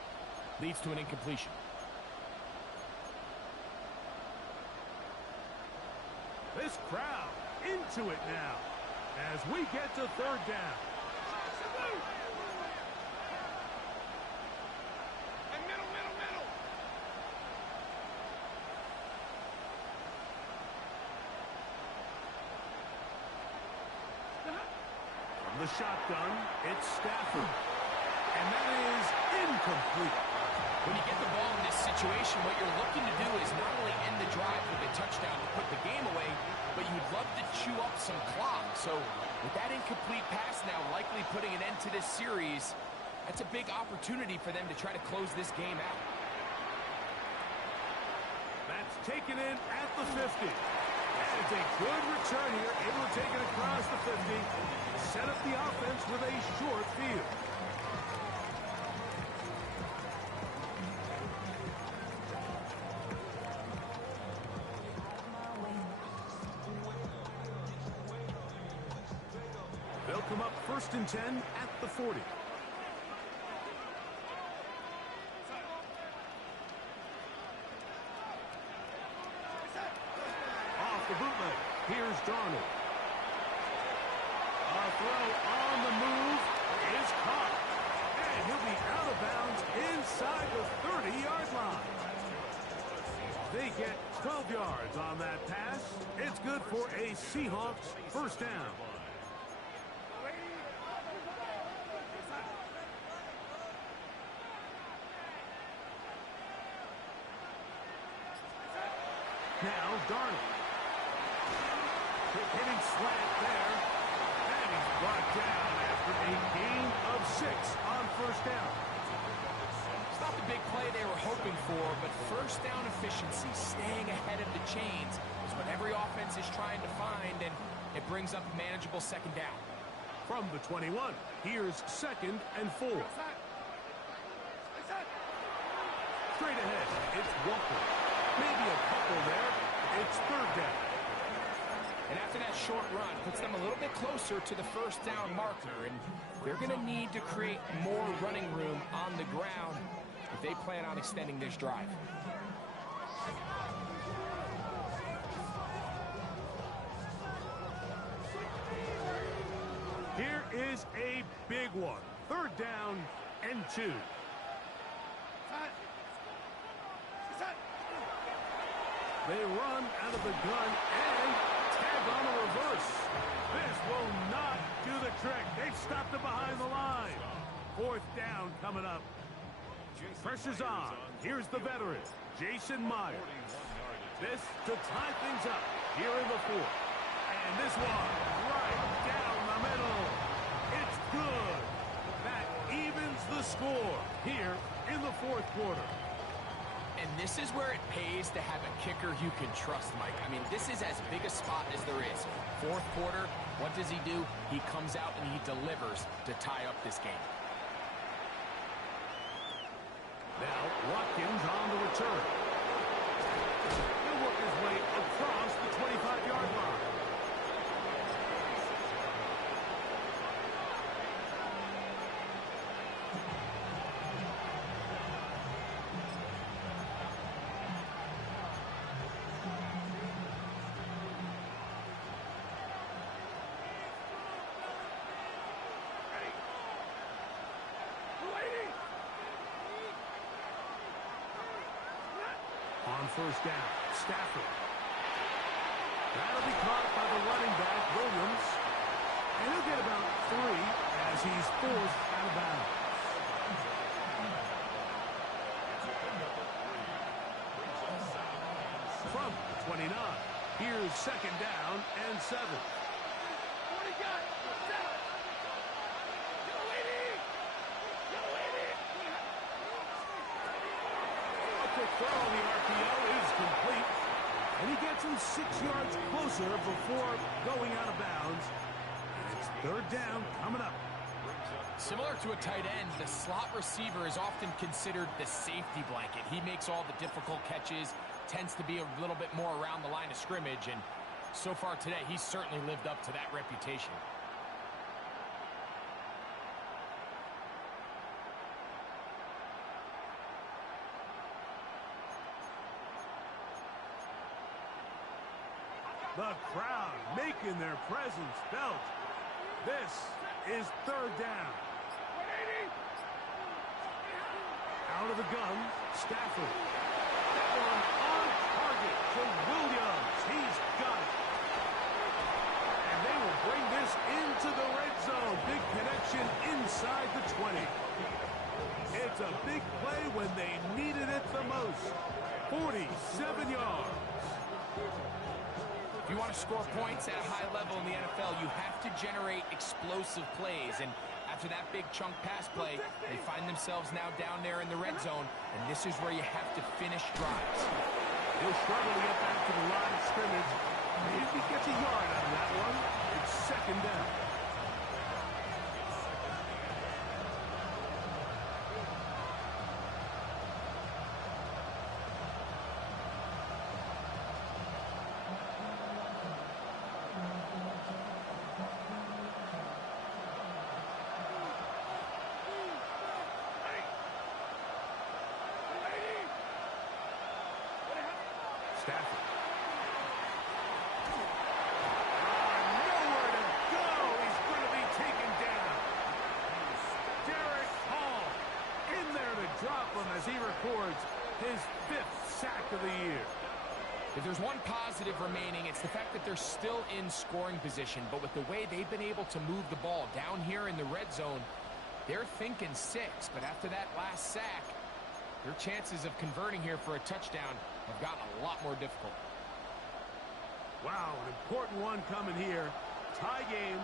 leads to an incompletion. This crowd into it now as we get to 3rd down. From the shotgun, it's Stafford. And that is incomplete. When you get the ball in this situation, what you're looking to do is not only end the drive with a touchdown to put the game away, but you'd love to chew up some clock. So with that incomplete pass now likely putting an end to this series, that's a big opportunity for them to try to close this game out. That's taken in at the 50. And it's a good return here, able to take it across the 50. Set up the offense with a short field. They'll come up 1st and 10 at the 40. Off the bootleg. Here's Darnold. A throw on the move is caught. And he'll be out of bounds inside the 30-yard line. They get 12 yards on that pass. It's good for a Seahawks 1st down. Now Darnold. Quick hitting slant there. And he's brought down after a gain of 6 on 1st down. It's not the big play they were hoping for, but 1st down efficiency, staying ahead of the chains, is what every offense is trying to find, and it brings up a manageable 2nd down. From the 21, here's 2nd and 4. Straight ahead, it's Walker. Maybe a couple there. It's 3rd down. And after that short run, puts them a little bit closer to the 1st down marker. And they're going to need to create more running room on the ground if they plan on extending this drive. Here is a big one. 3rd down and 2. They run out of the gun and tag on a reverse. This will not do the trick. They've stopped it behind the line. 4th down coming up. Pressure's on. Here's the veteran, Jason Myers. This to tie things up here in the 4th. And this one right down the middle. It's good. That evens the score here in the 4th quarter. And this is where it pays to have a kicker you can trust, Mike. I mean, this is as big a spot as there is. 4th quarter, what does he do? He comes out and he delivers to tie up this game. Now, Watkins on the return. He'll work his way across the 25-yard line. On 1st down, Stafford. That'll be caught by the running back, Williams. And he'll get about 3 as he's forced out of bounds. From the 29, here's 2nd down and 7. throw. The RPO is complete. And he gets him 6 yards closer before going out of bounds. And it's third down coming up. Similar to a tight end, the slot receiver is often considered the safety blanket. He makes all the difficult catches, tends to be a little bit more around the line of scrimmage, and so far today, he's certainly lived up to that reputation. The crowd making their presence felt. This is third down. Out of the gun, Stafford. That one on target to Williams. He's got it. And they will bring this into the red zone. Big connection inside the 20. It's a big play when they needed it the most. 47 yards. If you want to score points at a high level in the NFL, you have to generate explosive plays. And after that big chunk pass play, they find themselves now down there in the red zone, and this is where you have to finish drives. He'll struggle to get back to the line of scrimmage. If he gets a yard out of that one, it's second down. Stafford. Nowhere to go. He's going to be taken down. Derek Hall in there to drop him as he records his 5th sack of the year. If there's one positive remaining, it's the fact that they're still in scoring position. But with the way they've been able to move the ball down here in the red zone, they're thinking 6. But after that last sack, their chances of converting here for a touchdown have gotten a lot more difficult. Wow, an important one coming here. Tie game,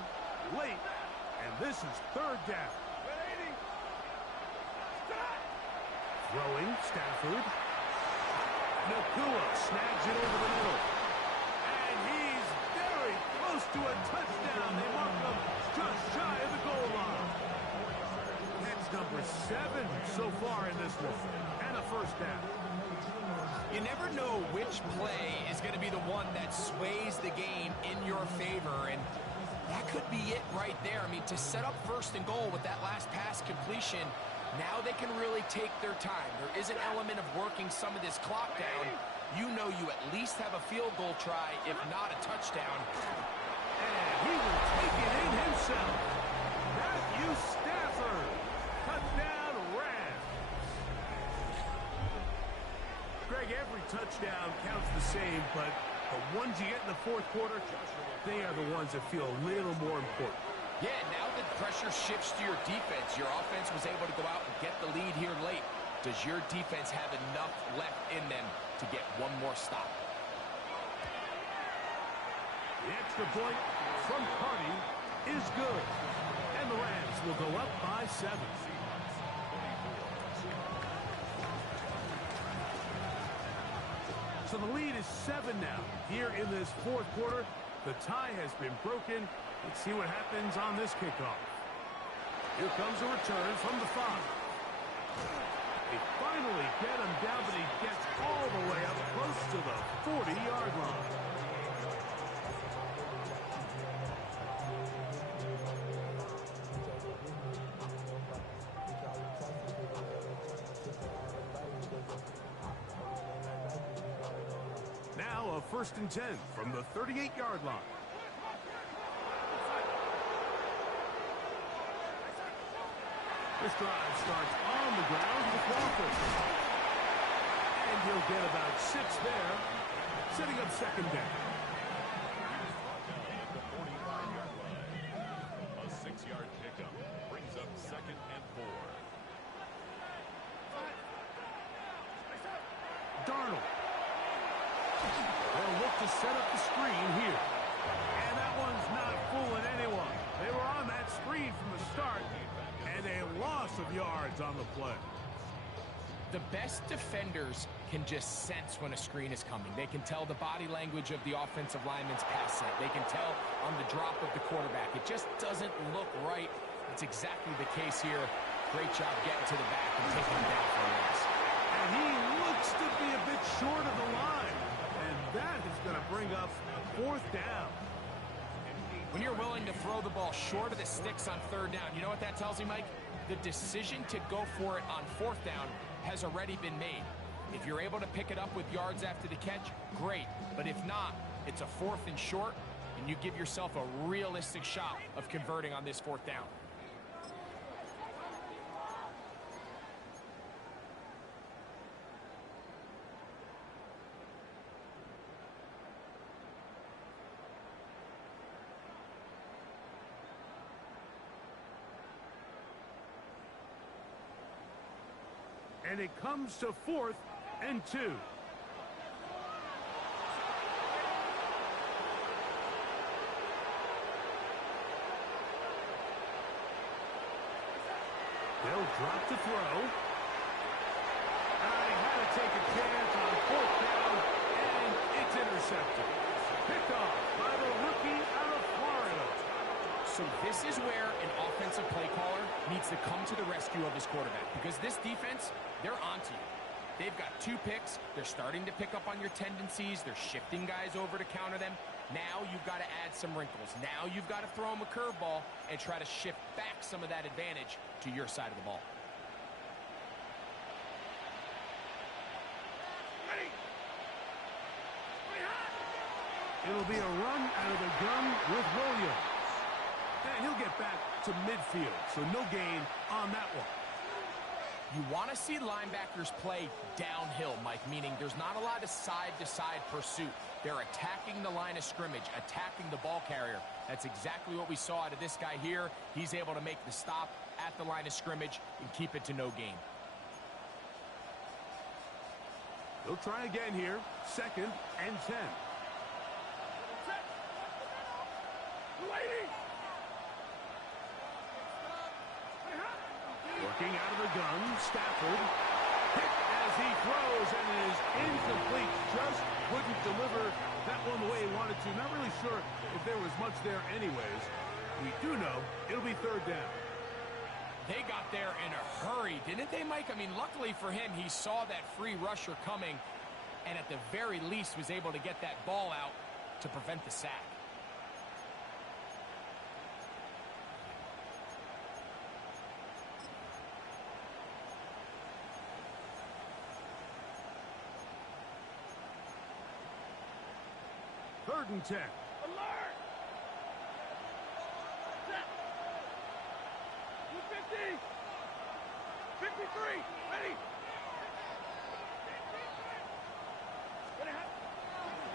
late, and this is third down. Throwing, Stafford. Nakua snags it over the middle. And he's very close to a touchdown. They mark him just shy of the goal line. That's number 7 so far in this one. And a first down. You never know which play is going to be the one that sways the game in your favor, and that could be it right there. I mean, to set up first and goal with that last pass completion, now they can really take their time. There is an element of working some of this clock down. You know you at least have a field goal try, if not a touchdown. And he will take it in himself. Matthew Stafford. Touchdown, Rams. Greg, every touchdown counts the same, but the ones you get in the fourth quarter, they are the ones that feel a little more important. Yeah, now that pressure shifts to your defense, your offense was able to go out and get the lead here late. Does your defense have enough left in them to get one more stop? The extra point from Carty is good. And the Rams will go up by 7. So the lead is 7 now. Here in this fourth quarter, the tie has been broken. Let's see what happens on this kickoff. Here comes a return from the 5. They finally get him down, but he gets all the way up close to the 40-yard line. Now a 1st and 10 from the 38-yard line. This drive starts on the ground with Walker. And he'll get about 6 there, setting up second down. A 6-yard pickup brings up 2nd and 4. Darnold. They'll look to set up the screen here. And that one's not fooling anyone. They were on that screen from the start, and a loss of yards on the play. The best defenders can just sense when a screen is coming. They can tell the body language of the offensive lineman's pass set. They can tell on the drop of the quarterback. It just doesn't look right. It's exactly the case here. Great job getting to the back and taking him down for a loss. And he looks to be a bit short of the line. And that is going to bring up 4th down. When you're willing to throw the ball short of the sticks on 3rd down, you know what that tells you, Mike? The decision to go for it on 4th down has already been made. If you're able to pick it up with yards after the catch, great. But if not, it's a 4th and short, and you give yourself a realistic shot of converting on this 4th down. And it comes to 4th and 2. They'll drop to throw. I had to take a chance on 4th down, and it's intercepted. Picked off by the rookie out of Florida. So this is where an offensive play caller needs to come to the rescue of his quarterback, because this defense, they're onto you. They've got 2 picks. They're starting to pick up on your tendencies. They're shifting guys over to counter them. Now you've got to add some wrinkles. Now you've got to throw them a curveball and try to shift back some of that advantage to your side of the ball. It'll be a run out of the gun with Williams. And he'll get back to midfield, so no gain on that one. You want to see linebackers play downhill, Mike, meaning there's not a lot of side-to-side pursuit. They're attacking the line of scrimmage, attacking the ball carrier. That's exactly what we saw out of this guy here. He's able to make the stop at the line of scrimmage and keep it to no gain. They'll try again here. 2nd and 10. Working out of the gun, Stafford. Hit as he throws, and it is incomplete. Just couldn't deliver that one the way he wanted to. Not really sure if there was much there anyways. We do know it'll be 3rd down. They got there in a hurry, didn't they, Mike? I mean, luckily for him, he saw that free rusher coming, and at the very least was able to get that ball out to prevent the sack. Third and 10. Alert! Set! 250! 53! Ready!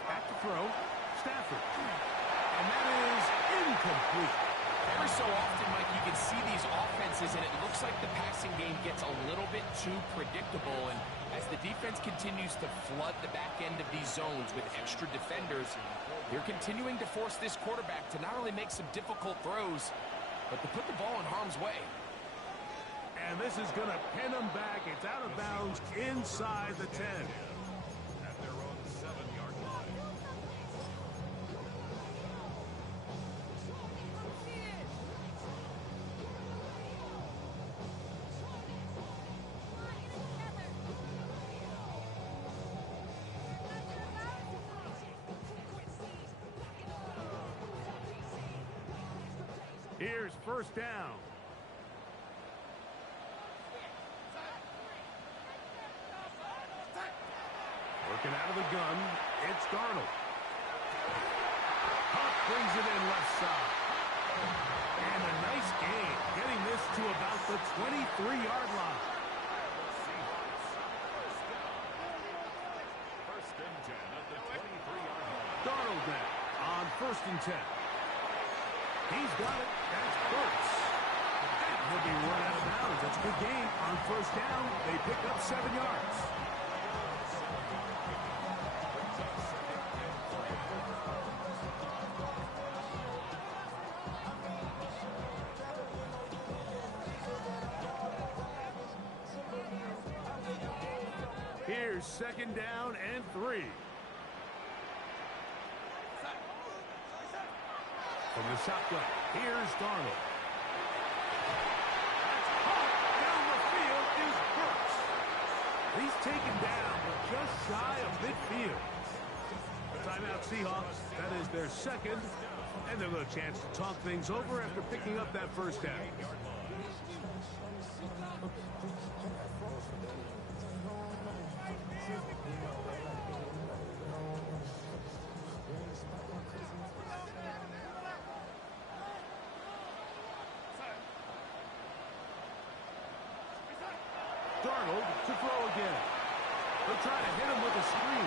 Back to throw. Stafford. And that is incomplete. Every so often, Mike, you can see these offenses, and it looks like the passing game gets a little bit too predictable. And as the defense continues to flood the back end of these zones with extra defenders, they're continuing to force this quarterback to not only make some difficult throws, but to put the ball in harm's way. And this is going to pin him back. It's out of bounds inside the 10. At their own 7-yard line. Here's 1st down. Working out of the gun, it's Darnold. Huck brings it in left side. And a nice gain, getting this to about the 23-yard line. First and 10 at the 23-yard line. Darnold now on 1st and 10. He's got it. That's Burks. And he'll be run out of bounds. That's a good gain on 1st down. They pick up 7 yards. Here's 2nd down and 3. From the shotgun, here's Darnold. That's caught down the field is Burks. He's taken down, but just shy of midfield. Timeout Seahawks. That is their 2nd, and they'll have a chance to talk things over after picking up that 1st down. Darnold to throw again. They'll try to hit him with a screen.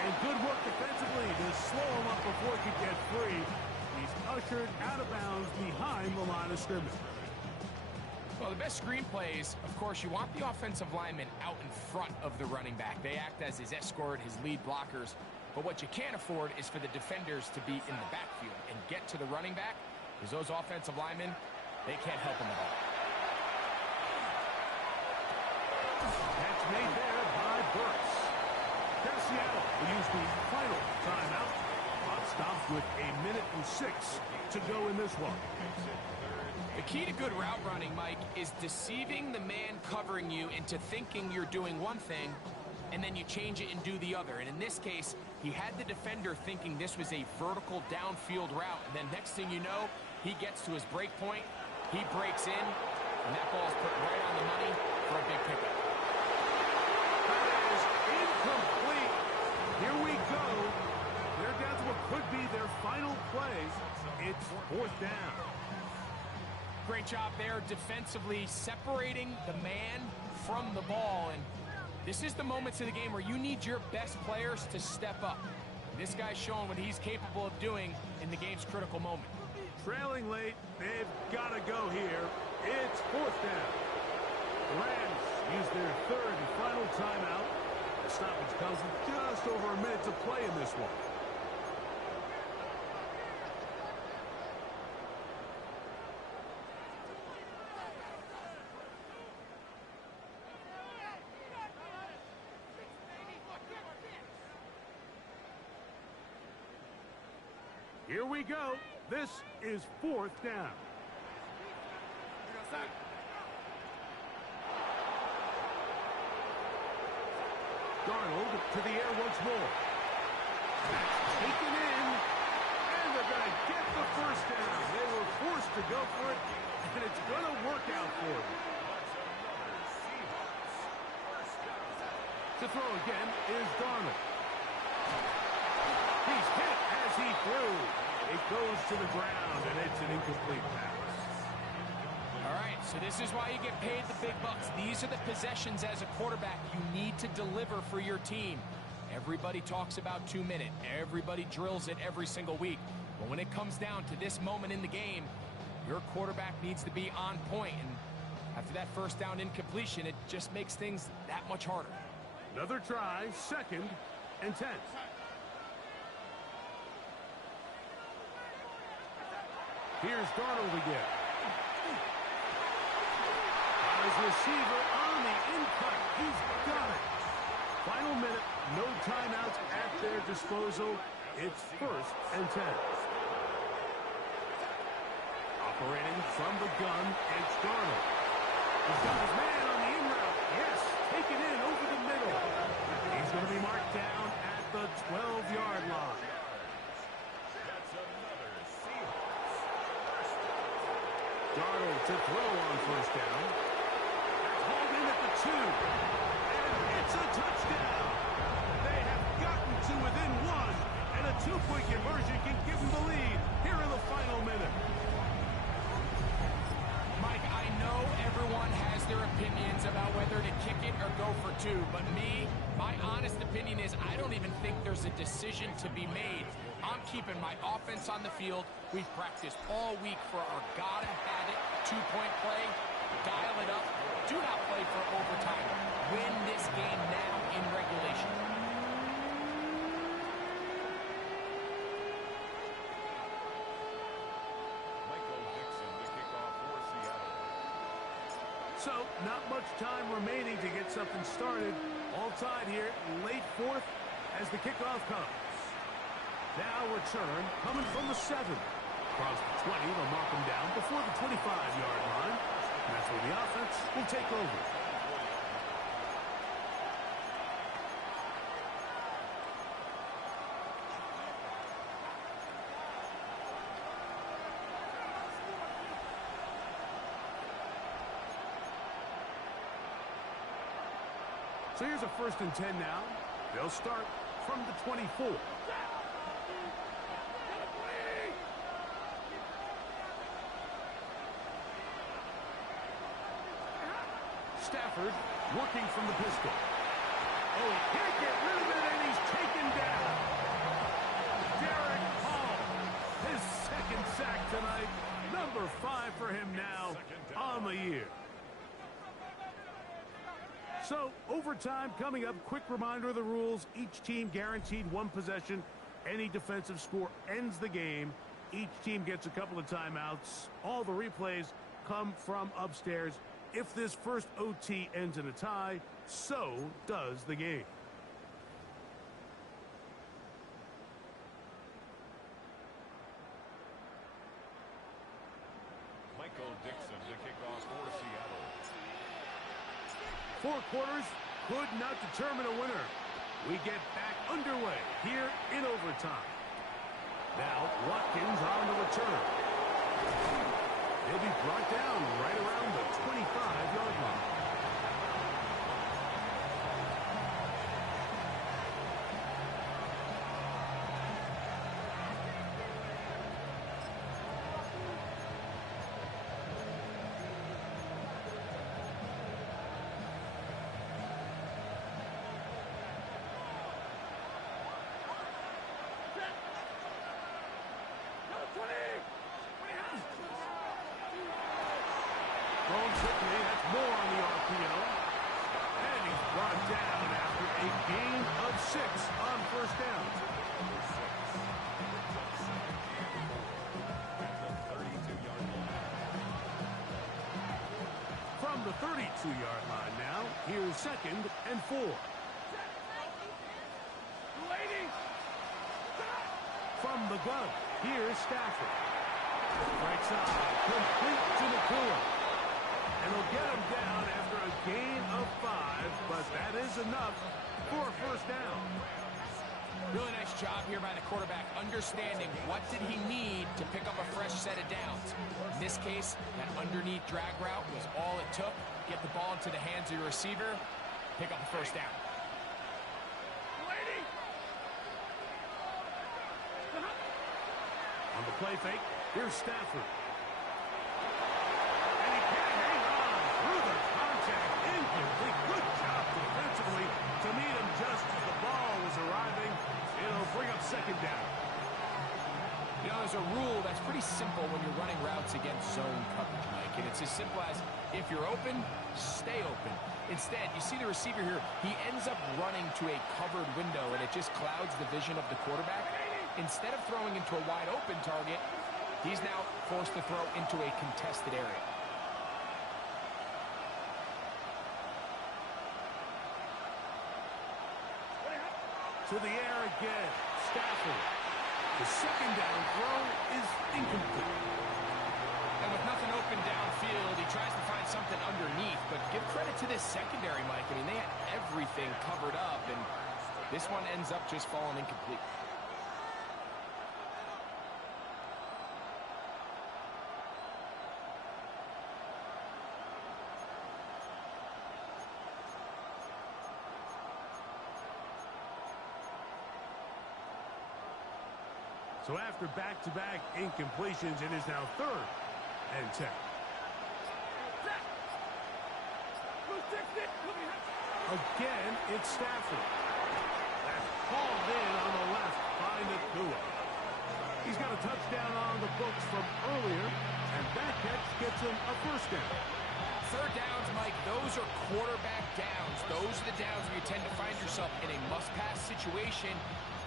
And good work defensively to slow him up before he could get free. He's ushered out of bounds behind the line of scrimmage. Well, the best screen plays, of course, you want the offensive lineman out in front of the running back. They act as his escort, his lead blockers. But what you can't afford is for the defenders to be in the backfield and get to the running back, because those offensive linemen, they can't help him at all. Catch made there by Burks. Now Seattle will use the final timeout. Clock stopped with 1:06 to go in this one. The key to good route running, Mike, is deceiving the man covering you into thinking you're doing one thing, and then you change it and do the other. And in this case, he had the defender thinking this was a vertical downfield route, and then next thing you know, he gets to his break point, he breaks in, and that ball's put right on the money for a big pickup. That is incomplete. Here we go. They're down to what could be their final play. It's 4th down. Great job there defensively, separating the man from the ball. And this is the moments of the game where you need your best players to step up. This guy's showing what he's capable of doing in the game's critical moment. Trailing late, they've got to go here. It's 4th down. The Rams use their 3rd and final timeout. The stoppage comes with just over a minute to play in this one. Here we go. This is 4th down. Darnold to the air once more. That's taken in, and they're going to get the 1st down. They were forced to go for it, and it's going to work out for them. To throw again is Darnold. He's hit as he threw. It goes to the ground, and it's an incomplete pass. All right, so this is why you get paid the big bucks. These are the possessions as a quarterback you need to deliver for your team. Everybody talks about 2-minute. Everybody drills it every single week. But when it comes down to this moment in the game, your quarterback needs to be on point. And after that 1st down incompletion, it just makes things that much harder. Another try, 2nd and 10. Here's Darnold again. His receiver on the in-cut. He's got it. Final minute, no timeouts at their disposal. It's 1st and 10. Operating from the gun, it's Darnold. He's got his man on the in route. Yes, taken in over the middle. He's going to be marked down at the 12-yard line. Darnold to throw on 1st down. That's hauled in at the 2. And it's a touchdown. They have gotten to within 1. And a 2-point conversion can give them the lead here in the final minute. Mike, I know everyone has their opinions about whether to kick it or go for 2. But me, my honest opinion is I don't even think there's a decision to be made. I'm keeping my offense on the field. We've practiced all week for our gotta-have-it 2-point play. Dial it up. Do not play for overtime. Win this game now in regulation. So, not much time remaining to get something started. All tied here, late fourth as the kickoff comes. Now return coming from the 7. Across the 20, they'll mark him down before the 25-yard line. And that's where the offense will take over. So here's a 1st and 10 now. They'll start from the 24. Stafford working from the pistol. Oh, he can't get rid of it, and he's taken down. Derek Hall, his 2nd sack tonight. Number 5 for him now on the year. So, overtime coming up. Quick reminder of the rules. Each team guaranteed 1 possession. Any defensive score ends the game. Each team gets a couple of timeouts. All the replays come from upstairs. If this first OT ends in a tie, so does the game. Michael Dixon to kick off for Seattle. 4 quarters could not determine a winner. We get back underway here in overtime. Now Watkins on the return. He'll be brought down right around the 25-yard line. Going quickly, that's more on the RPO. And he's brought down after a gain of 6 on 1st down. From the 32-yard line now, here's 2nd and 4. From the gun, here's Stafford. Right side, complete to Nakua. And he'll get him down after a gain of 5, but that is enough for a 1st down. Really nice job here by the quarterback, understanding what did he need to pick up a fresh set of downs. In this case, that underneath drag route was all it took. Get the ball into the hands of your receiver, pick up a 1st down. On the play fake, here's Stafford. And he can't hang on through the contact. Incomplete. Good job defensively to meet him just as the ball was arriving. It'll bring up 2nd down. You know, there's a rule that's pretty simple when you're running routes against zone coverage, Mike. And it's as simple as, if you're open, stay open. Instead, you see the receiver here, he ends up running to a covered window, and it just clouds the vision of the quarterback. Instead of throwing into a wide open target, he's now forced to throw into a contested area. To the air again. Stafford. The 2nd down throw is incomplete. And with nothing open downfield, he tries to find something underneath. But give credit to this secondary, Mike. I mean, they had everything covered up, and this one ends up just falling incomplete. So after back-to-back incompletions, it is now 3rd and 10. Again, it's Stafford. That's hauled in on the left by Nakua. He's got a touchdown on the books from earlier, and that catch gets him a 1st down. 3rd downs, Mike, those are quarterback downs. Those are the downs where you tend to find yourself in a must-pass situation,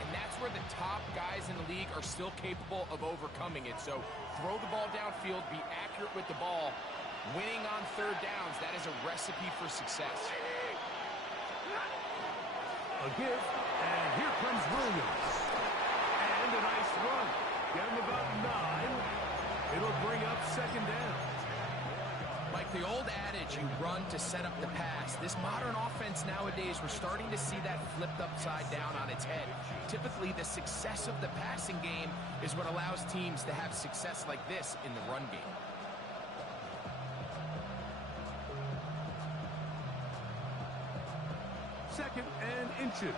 and that's where the top guys in the league are still capable of overcoming it. So throw the ball downfield, be accurate with the ball, Winning on third downs, that is a recipe for success. A give, and here comes Williams. And a nice run. Get him about 9. It'll bring up second down. Like the old adage, you run to set up the pass. This modern offense nowadays, we're starting to see that flipped upside down on its head. Typically, the success of the passing game is what allows teams to have success like this in the run game. Second and inches.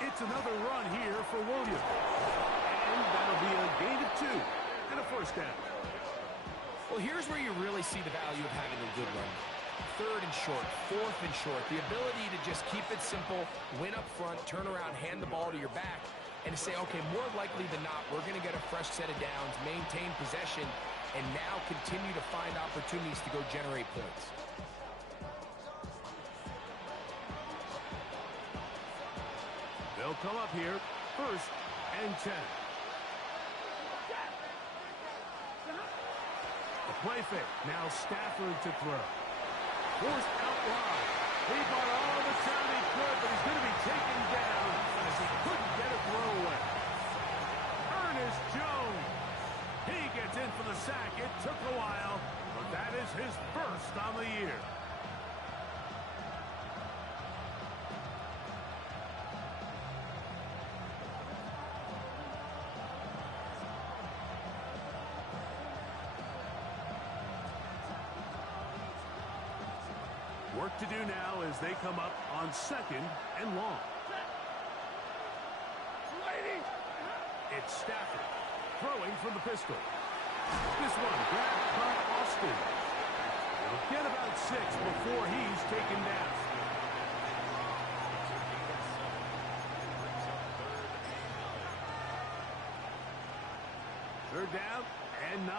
It's another run here for Williams. And that'll be a gain of 2 and a first down. Well, here's where you really see the value of having a good run. Third and short, fourth and short. The ability to just keep it simple, win up front, turn around, hand the ball to your back, and to say, okay, more likely than not, we're going to get a fresh set of downs, maintain possession, and now continue to find opportunities to go generate points. They'll come up here, first and 10. A play fake. Now Stafford to throw. Forced out wide. He bought all the time he could, but he's going to be taken down as he couldn't get a throw away. Ernest Jones. He gets in for the sack. It took a while, but that is his first on the year. Work to do now as they come up on second and long. It's Stafford throwing from the pistol. This one grabbed by Austin. It'll get about 6 before he's taken down. Third down and 9.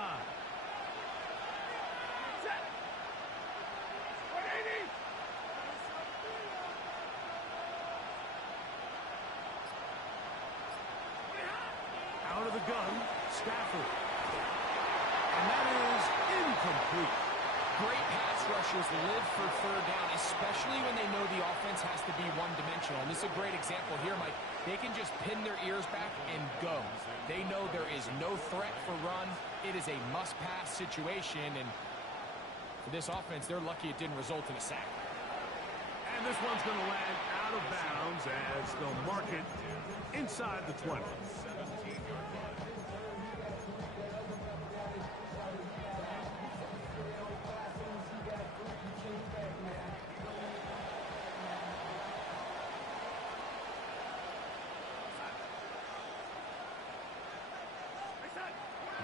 Out of the gun, Stafford. And that is incomplete. Great pass rushers live for third down, especially when they know the offense has to be one-dimensional. And this is a great example here, Mike. They can just pin their ears back and go. They know there is no threat for run. It is a must-pass situation, and for this offense, they're lucky it didn't result in a sack. And this one's going to land out of bounds as they'll mark it inside the 20.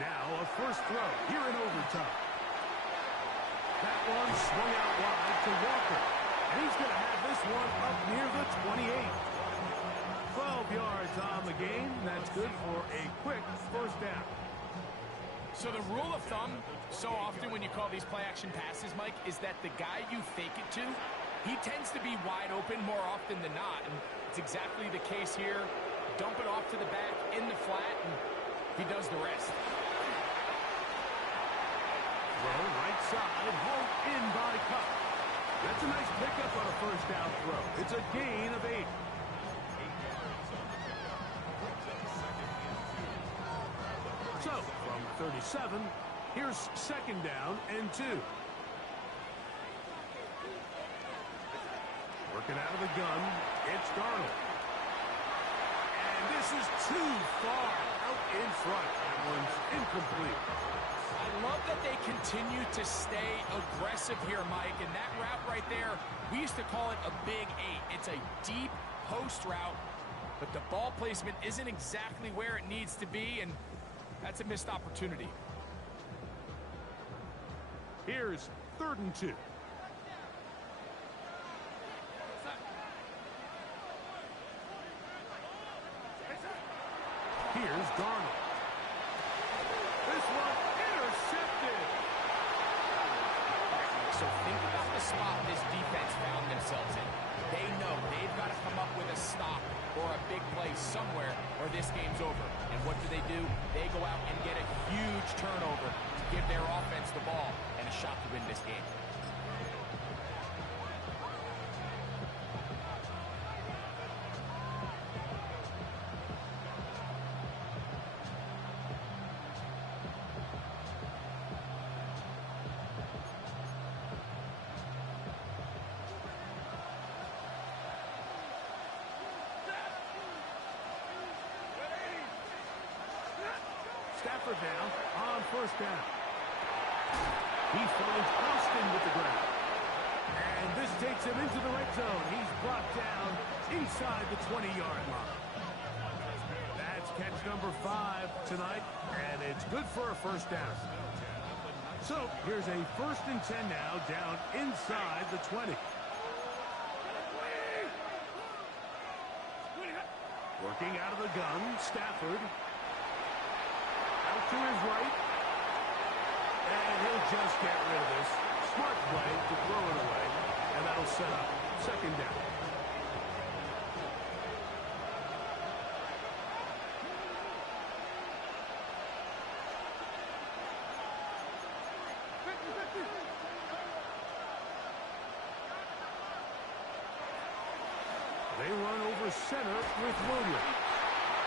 Now a first throw here in overtime. That one swung out wide to Walker. And he's going to have this one up near the 28. 12 yards on the game. That's good for a quick first down. So the rule of thumb, so often when you call these play-action passes, Mike, is that the guy you fake it to, he tends to be wide open more often than not. And it's exactly the case here. Dump it off to the back in the flat, and he does the rest. Throw right side, hauled in by Cup. That's a nice pickup on a first down throw. It's a gain of 8. So, from 37, here's second down and 2. Working out of the gun, it's Darnold. And this is too far out in front. That one's incomplete. I love that they continue to stay aggressive here, Mike, and that route right there, we used to call it a big 8. It's a deep post route, but the ball placement isn't exactly where it needs to be, and that's a missed opportunity. Here's 3rd and 2. Here's Darnold. This one intercepted. So think about the spot this defense found themselves in. They know they've got to come up with a stop or a big play somewhere or this game's over. And what do? They go out and get a huge turnover to give their offense the ball and a shot to win this game. Stafford now on first down. He finds Austin with the grab. And this takes him into the red zone. He's brought down inside the 20-yard line. That's catch number 5 tonight, and it's good for a first down. So here's a 1st and 10 now, down inside the 20. Working out of the gun, Stafford. Out to his right. And he'll just get rid of this. Smart play to throw it away. And that'll set up 2nd down. They run over center with Williams.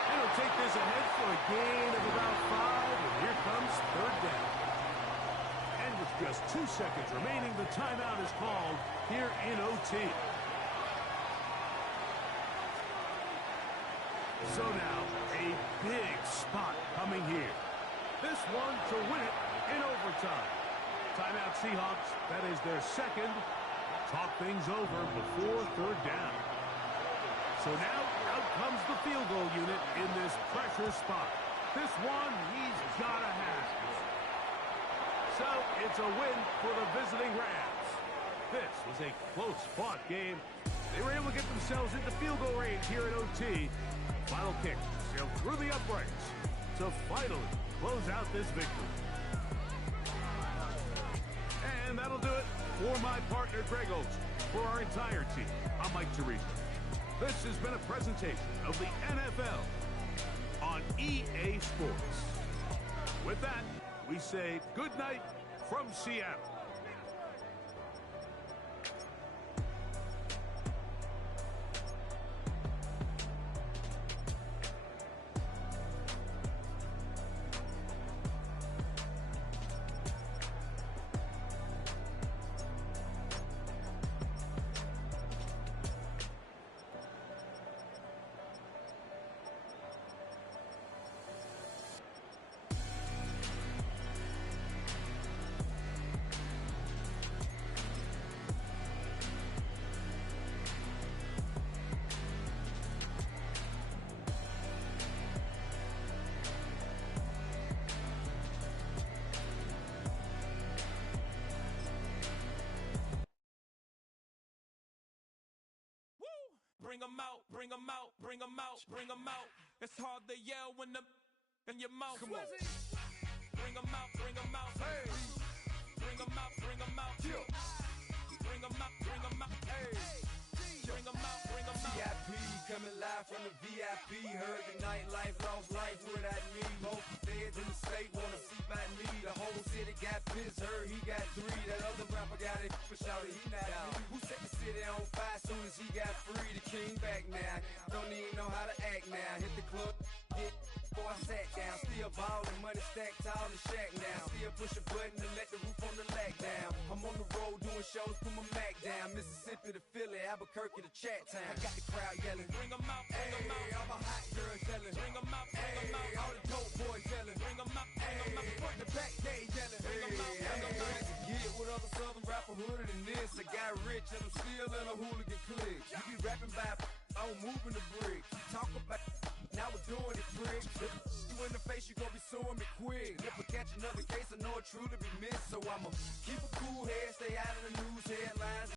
And he'll take this ahead for a gain of about 5, and here comes 3rd down. And with just 2 seconds remaining, the timeout is called here in OT. So now, a big spot coming here. This one to win it in overtime. Timeout Seahawks, that is their 2nd. Talk things over before 3rd down. So now, out comes the field goal unit in this pressure spot. This one, he's got to have. So, it's a win for the visiting Rams. This was a close-fought game. They were able to get themselves into field goal range here at OT. Final kick sailed through the uprights to finally close out this victory. And that'll do it for my partner, Greg Olsen. For our entire team, I'm Mike Tirico. This has been a presentation of the NFL on EA Sports. With that, we say good night from Seattle. Bring 'em out, bring 'em out, bring 'em out, bring 'em out. It's hard to yell when the in your mouth. Come on. Bring 'em out, bring 'em out. Hey. Bring 'em out, bring 'em out. Yeah. Bring 'em out, bring 'em out. Hey. Bring 'em out, bring 'em out. VIP coming live from the VIP. Heard the nightlife, lost life without me. Most feds in the state wanna see by me. The whole city got pissed, heard he got 3. That other rapper got it for shouted, he not out. Who set the city on fire soon as he got free? The king back now. Don't even know how to act now. Hit the club, get before I sat down. Still ballin', money stacked tall in shack now. Still push a button to let the roof on the lag down. I'm on the road doing shows, put my Mac down. Mississippi to Philly, Albuquerque to Chat Town. I got the crowd yelling, Bring 'em out, bring 'em out. all my hot girls yelling, Bring 'em out, bring 'em out. all the dope boys yelling, Bring 'em out, bring 'em out. front to back gate yelling, Bring 'em out, bring 'em out. Get with other southern rapper hooded than this. I got rich and I'm still in a hooligan clique. You be rapping by, I'm moving the brick. You talk about, now we're doing it trick. You in the face, you gon' be suing me quick. If I catch another case, I know it truly be missed. So I'ma keep a cool head, stay out of the news headlines.